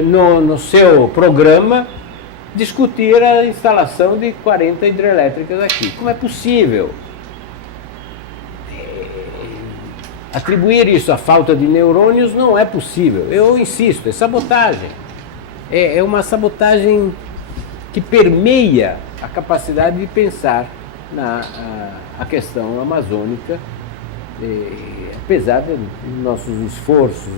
no seu programa discutir a instalação de 40 hidrelétricas aqui. Como é possível? Atribuir isso à falta de neurônios não é possível. Eu insisto, é sabotagem. É uma sabotagem que permeia a capacidade de pensar a questão amazônica, apesar dos nossos esforços,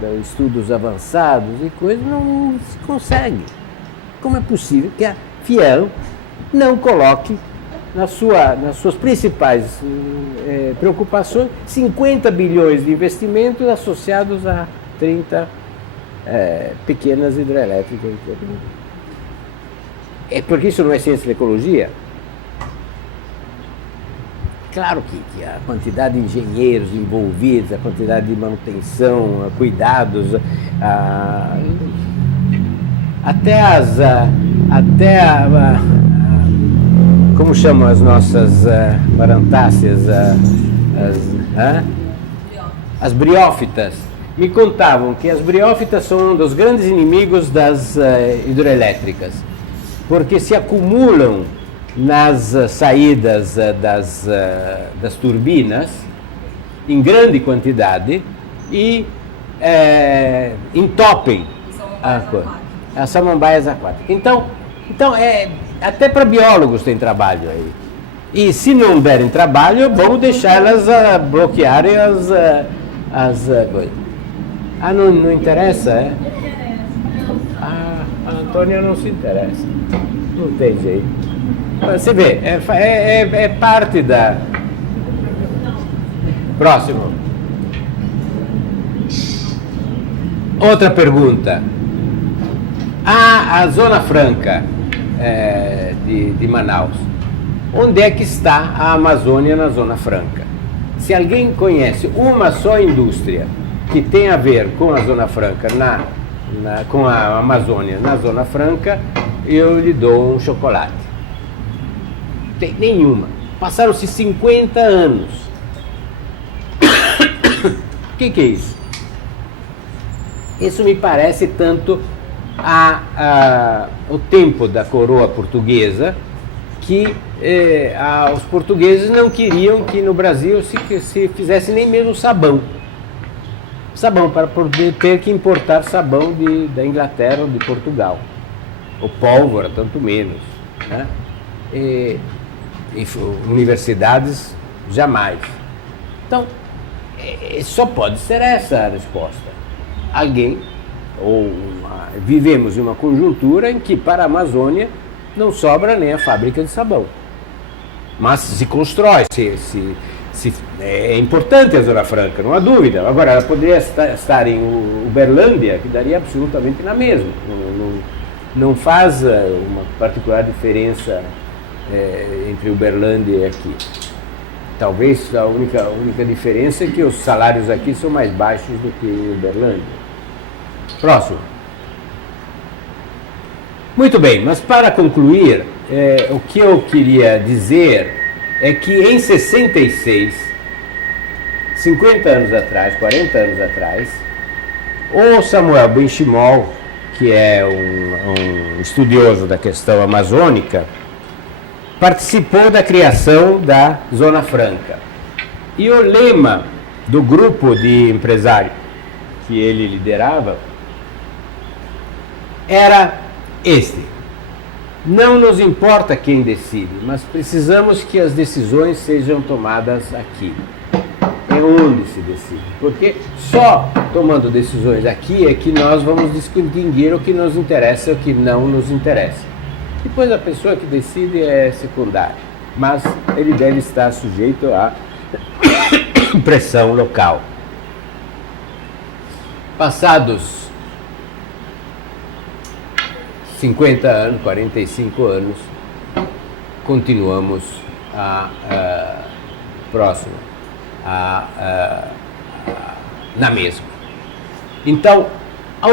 dos estudos avançados e coisas, não se consegue. Como é possível que a FIAM não coloque nas suas principais preocupações 50 bilhões de investimentos associados a 30 pequenas hidrelétricas? É porque isso não é ciência da ecologia? Claro que a quantidade de engenheiros envolvidos, a quantidade de manutenção, cuidados, como chamam as nossas marantáceas, as briófitas, me contavam que as briófitas são um dos grandes inimigos das hidrelétricas. porque se acumulam nas saídas das turbinas em grande quantidade e entopem as samambaias aquáticas. Então até para biólogos tem trabalho aí. E se não derem trabalho, vamos deixar elas bloquearem as coisas. Ah, não interessa, é? Ah, a Antônia não se interessa. Não tem jeito. Você vê, é parte da... Próximo. Outra pergunta. A Zona Franca de Manaus. Onde é que está a Amazônia na Zona Franca? Se alguém conhece uma só indústria que tem a ver com a Zona Franca, com a Amazônia na Zona Franca, eu lhe dou um chocolate. Tem nenhuma. Passaram-se 50 anos. O que é isso? Isso me parece tanto o tempo da coroa portuguesa, que os portugueses não queriam que no Brasil se fizesse nem mesmo sabão, para poder ter que importar sabão da Inglaterra ou de Portugal, ou pólvora, tanto menos, né? E universidades, jamais. Então, só pode ser essa a resposta. Vivemos em uma conjuntura em que para a Amazônia não sobra nem a fábrica de sabão. Mas se constrói, é importante a Zona Franca, não há dúvida. Agora, ela poderia estar em Uberlândia, que daria absolutamente na mesma. Não faz uma particular diferença entre Uberlândia e aqui. Talvez a única diferença é que os salários aqui são mais baixos do que em Uberlândia. Próximo. Muito bem, mas para concluir, o que eu queria dizer é que em 66, 50 anos atrás, 40 anos atrás, o Samuel Benchimol, que é um estudioso da questão amazônica, participou da criação da Zona Franca. E o lema do grupo de empresários que ele liderava era este: não nos importa quem decide, mas precisamos que as decisões sejam tomadas aqui. É onde se decide. Porque só tomando decisões aqui é que nós vamos distinguir o que nos interessa e o que não nos interessa. Depois a pessoa que decide é secundária, mas ele deve estar sujeito à pressão local. Passados 50 anos, 45 anos, continuamos na mesma. Então, a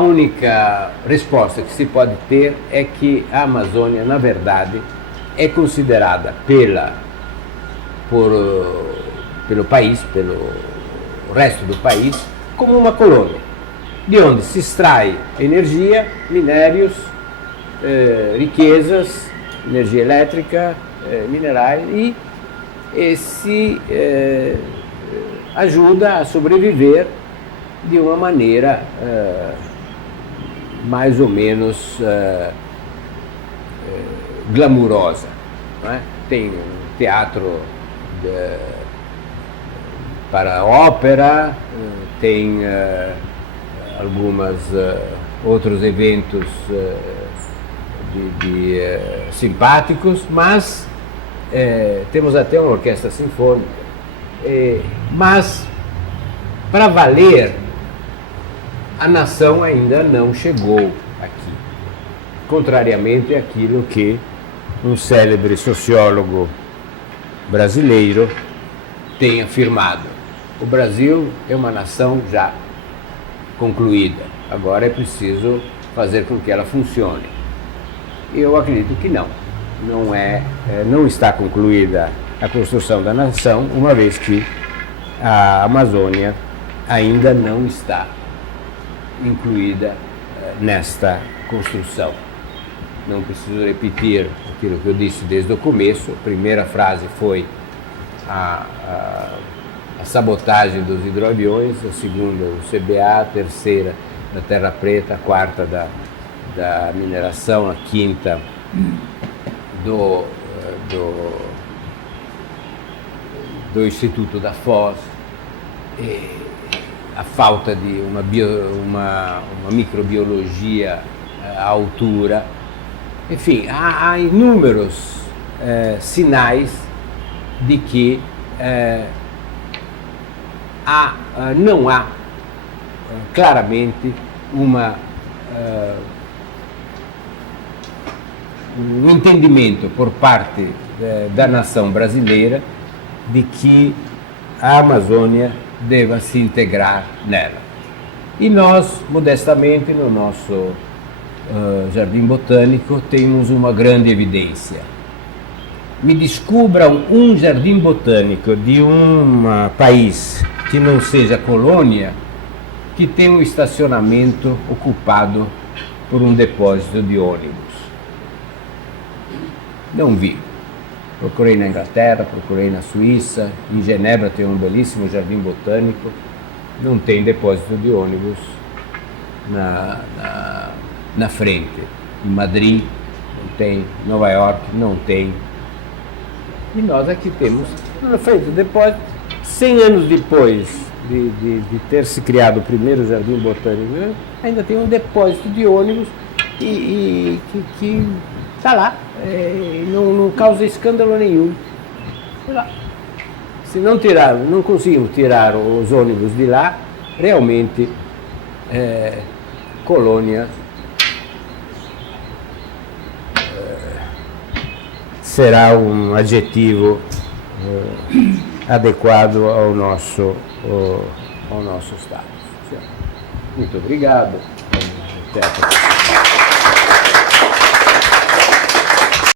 única resposta que se pode ter é que a Amazônia, na verdade, é considerada pelo país, pelo resto do país, como uma colônia, de onde se extrai energia, minérios, riquezas, energia elétrica, minerais e se ajuda a sobreviver de uma maneira mais ou menos glamurosa, não é? Tem um teatro para ópera, tem algumas outros eventos simpáticos, mas temos até uma orquestra sinfônica. Mas, para valer, a nação ainda não chegou aqui, contrariamente àquilo que um célebre sociólogo brasileiro tem afirmado. O Brasil é uma nação já concluída, agora é preciso fazer com que ela funcione. Eu acredito que não está concluída a construção da nação, uma vez que a Amazônia ainda não está incluída nesta construção. não preciso repetir aquilo que eu disse desde o começo. A primeira frase foi a sabotagem dos hidroaviões, a segunda o CBA, a terceira da Terra Preta, a quarta da mineração, a quinta do Instituto da Foz, a falta de uma microbiologia à altura. Enfim, há inúmeros sinais de que não há claramente um entendimento por parte da nação brasileira de que a Amazônia deva se integrar nela. E nós, modestamente, no nosso Jardim Botânico, temos uma grande evidência. Me descubram um jardim botânico de um país que não seja colônia que tem um estacionamento ocupado por um depósito de ônibus. Não vi. Procurei na Inglaterra, procurei na Suíça, em Genebra tem um belíssimo jardim botânico, não tem depósito de ônibus na frente. Em Madrid não tem, em Nova York não tem. E nós aqui temos na frente do depósito. 100 anos depois de ter se criado o primeiro jardim botânico, ainda tem um depósito de ônibus que está lá, não causa escândalo nenhum. Lá. Se não conseguimos tirar os ônibus de lá, realmente colônia será um adjetivo adequado ao nosso status. Muito obrigado. Até a próxima.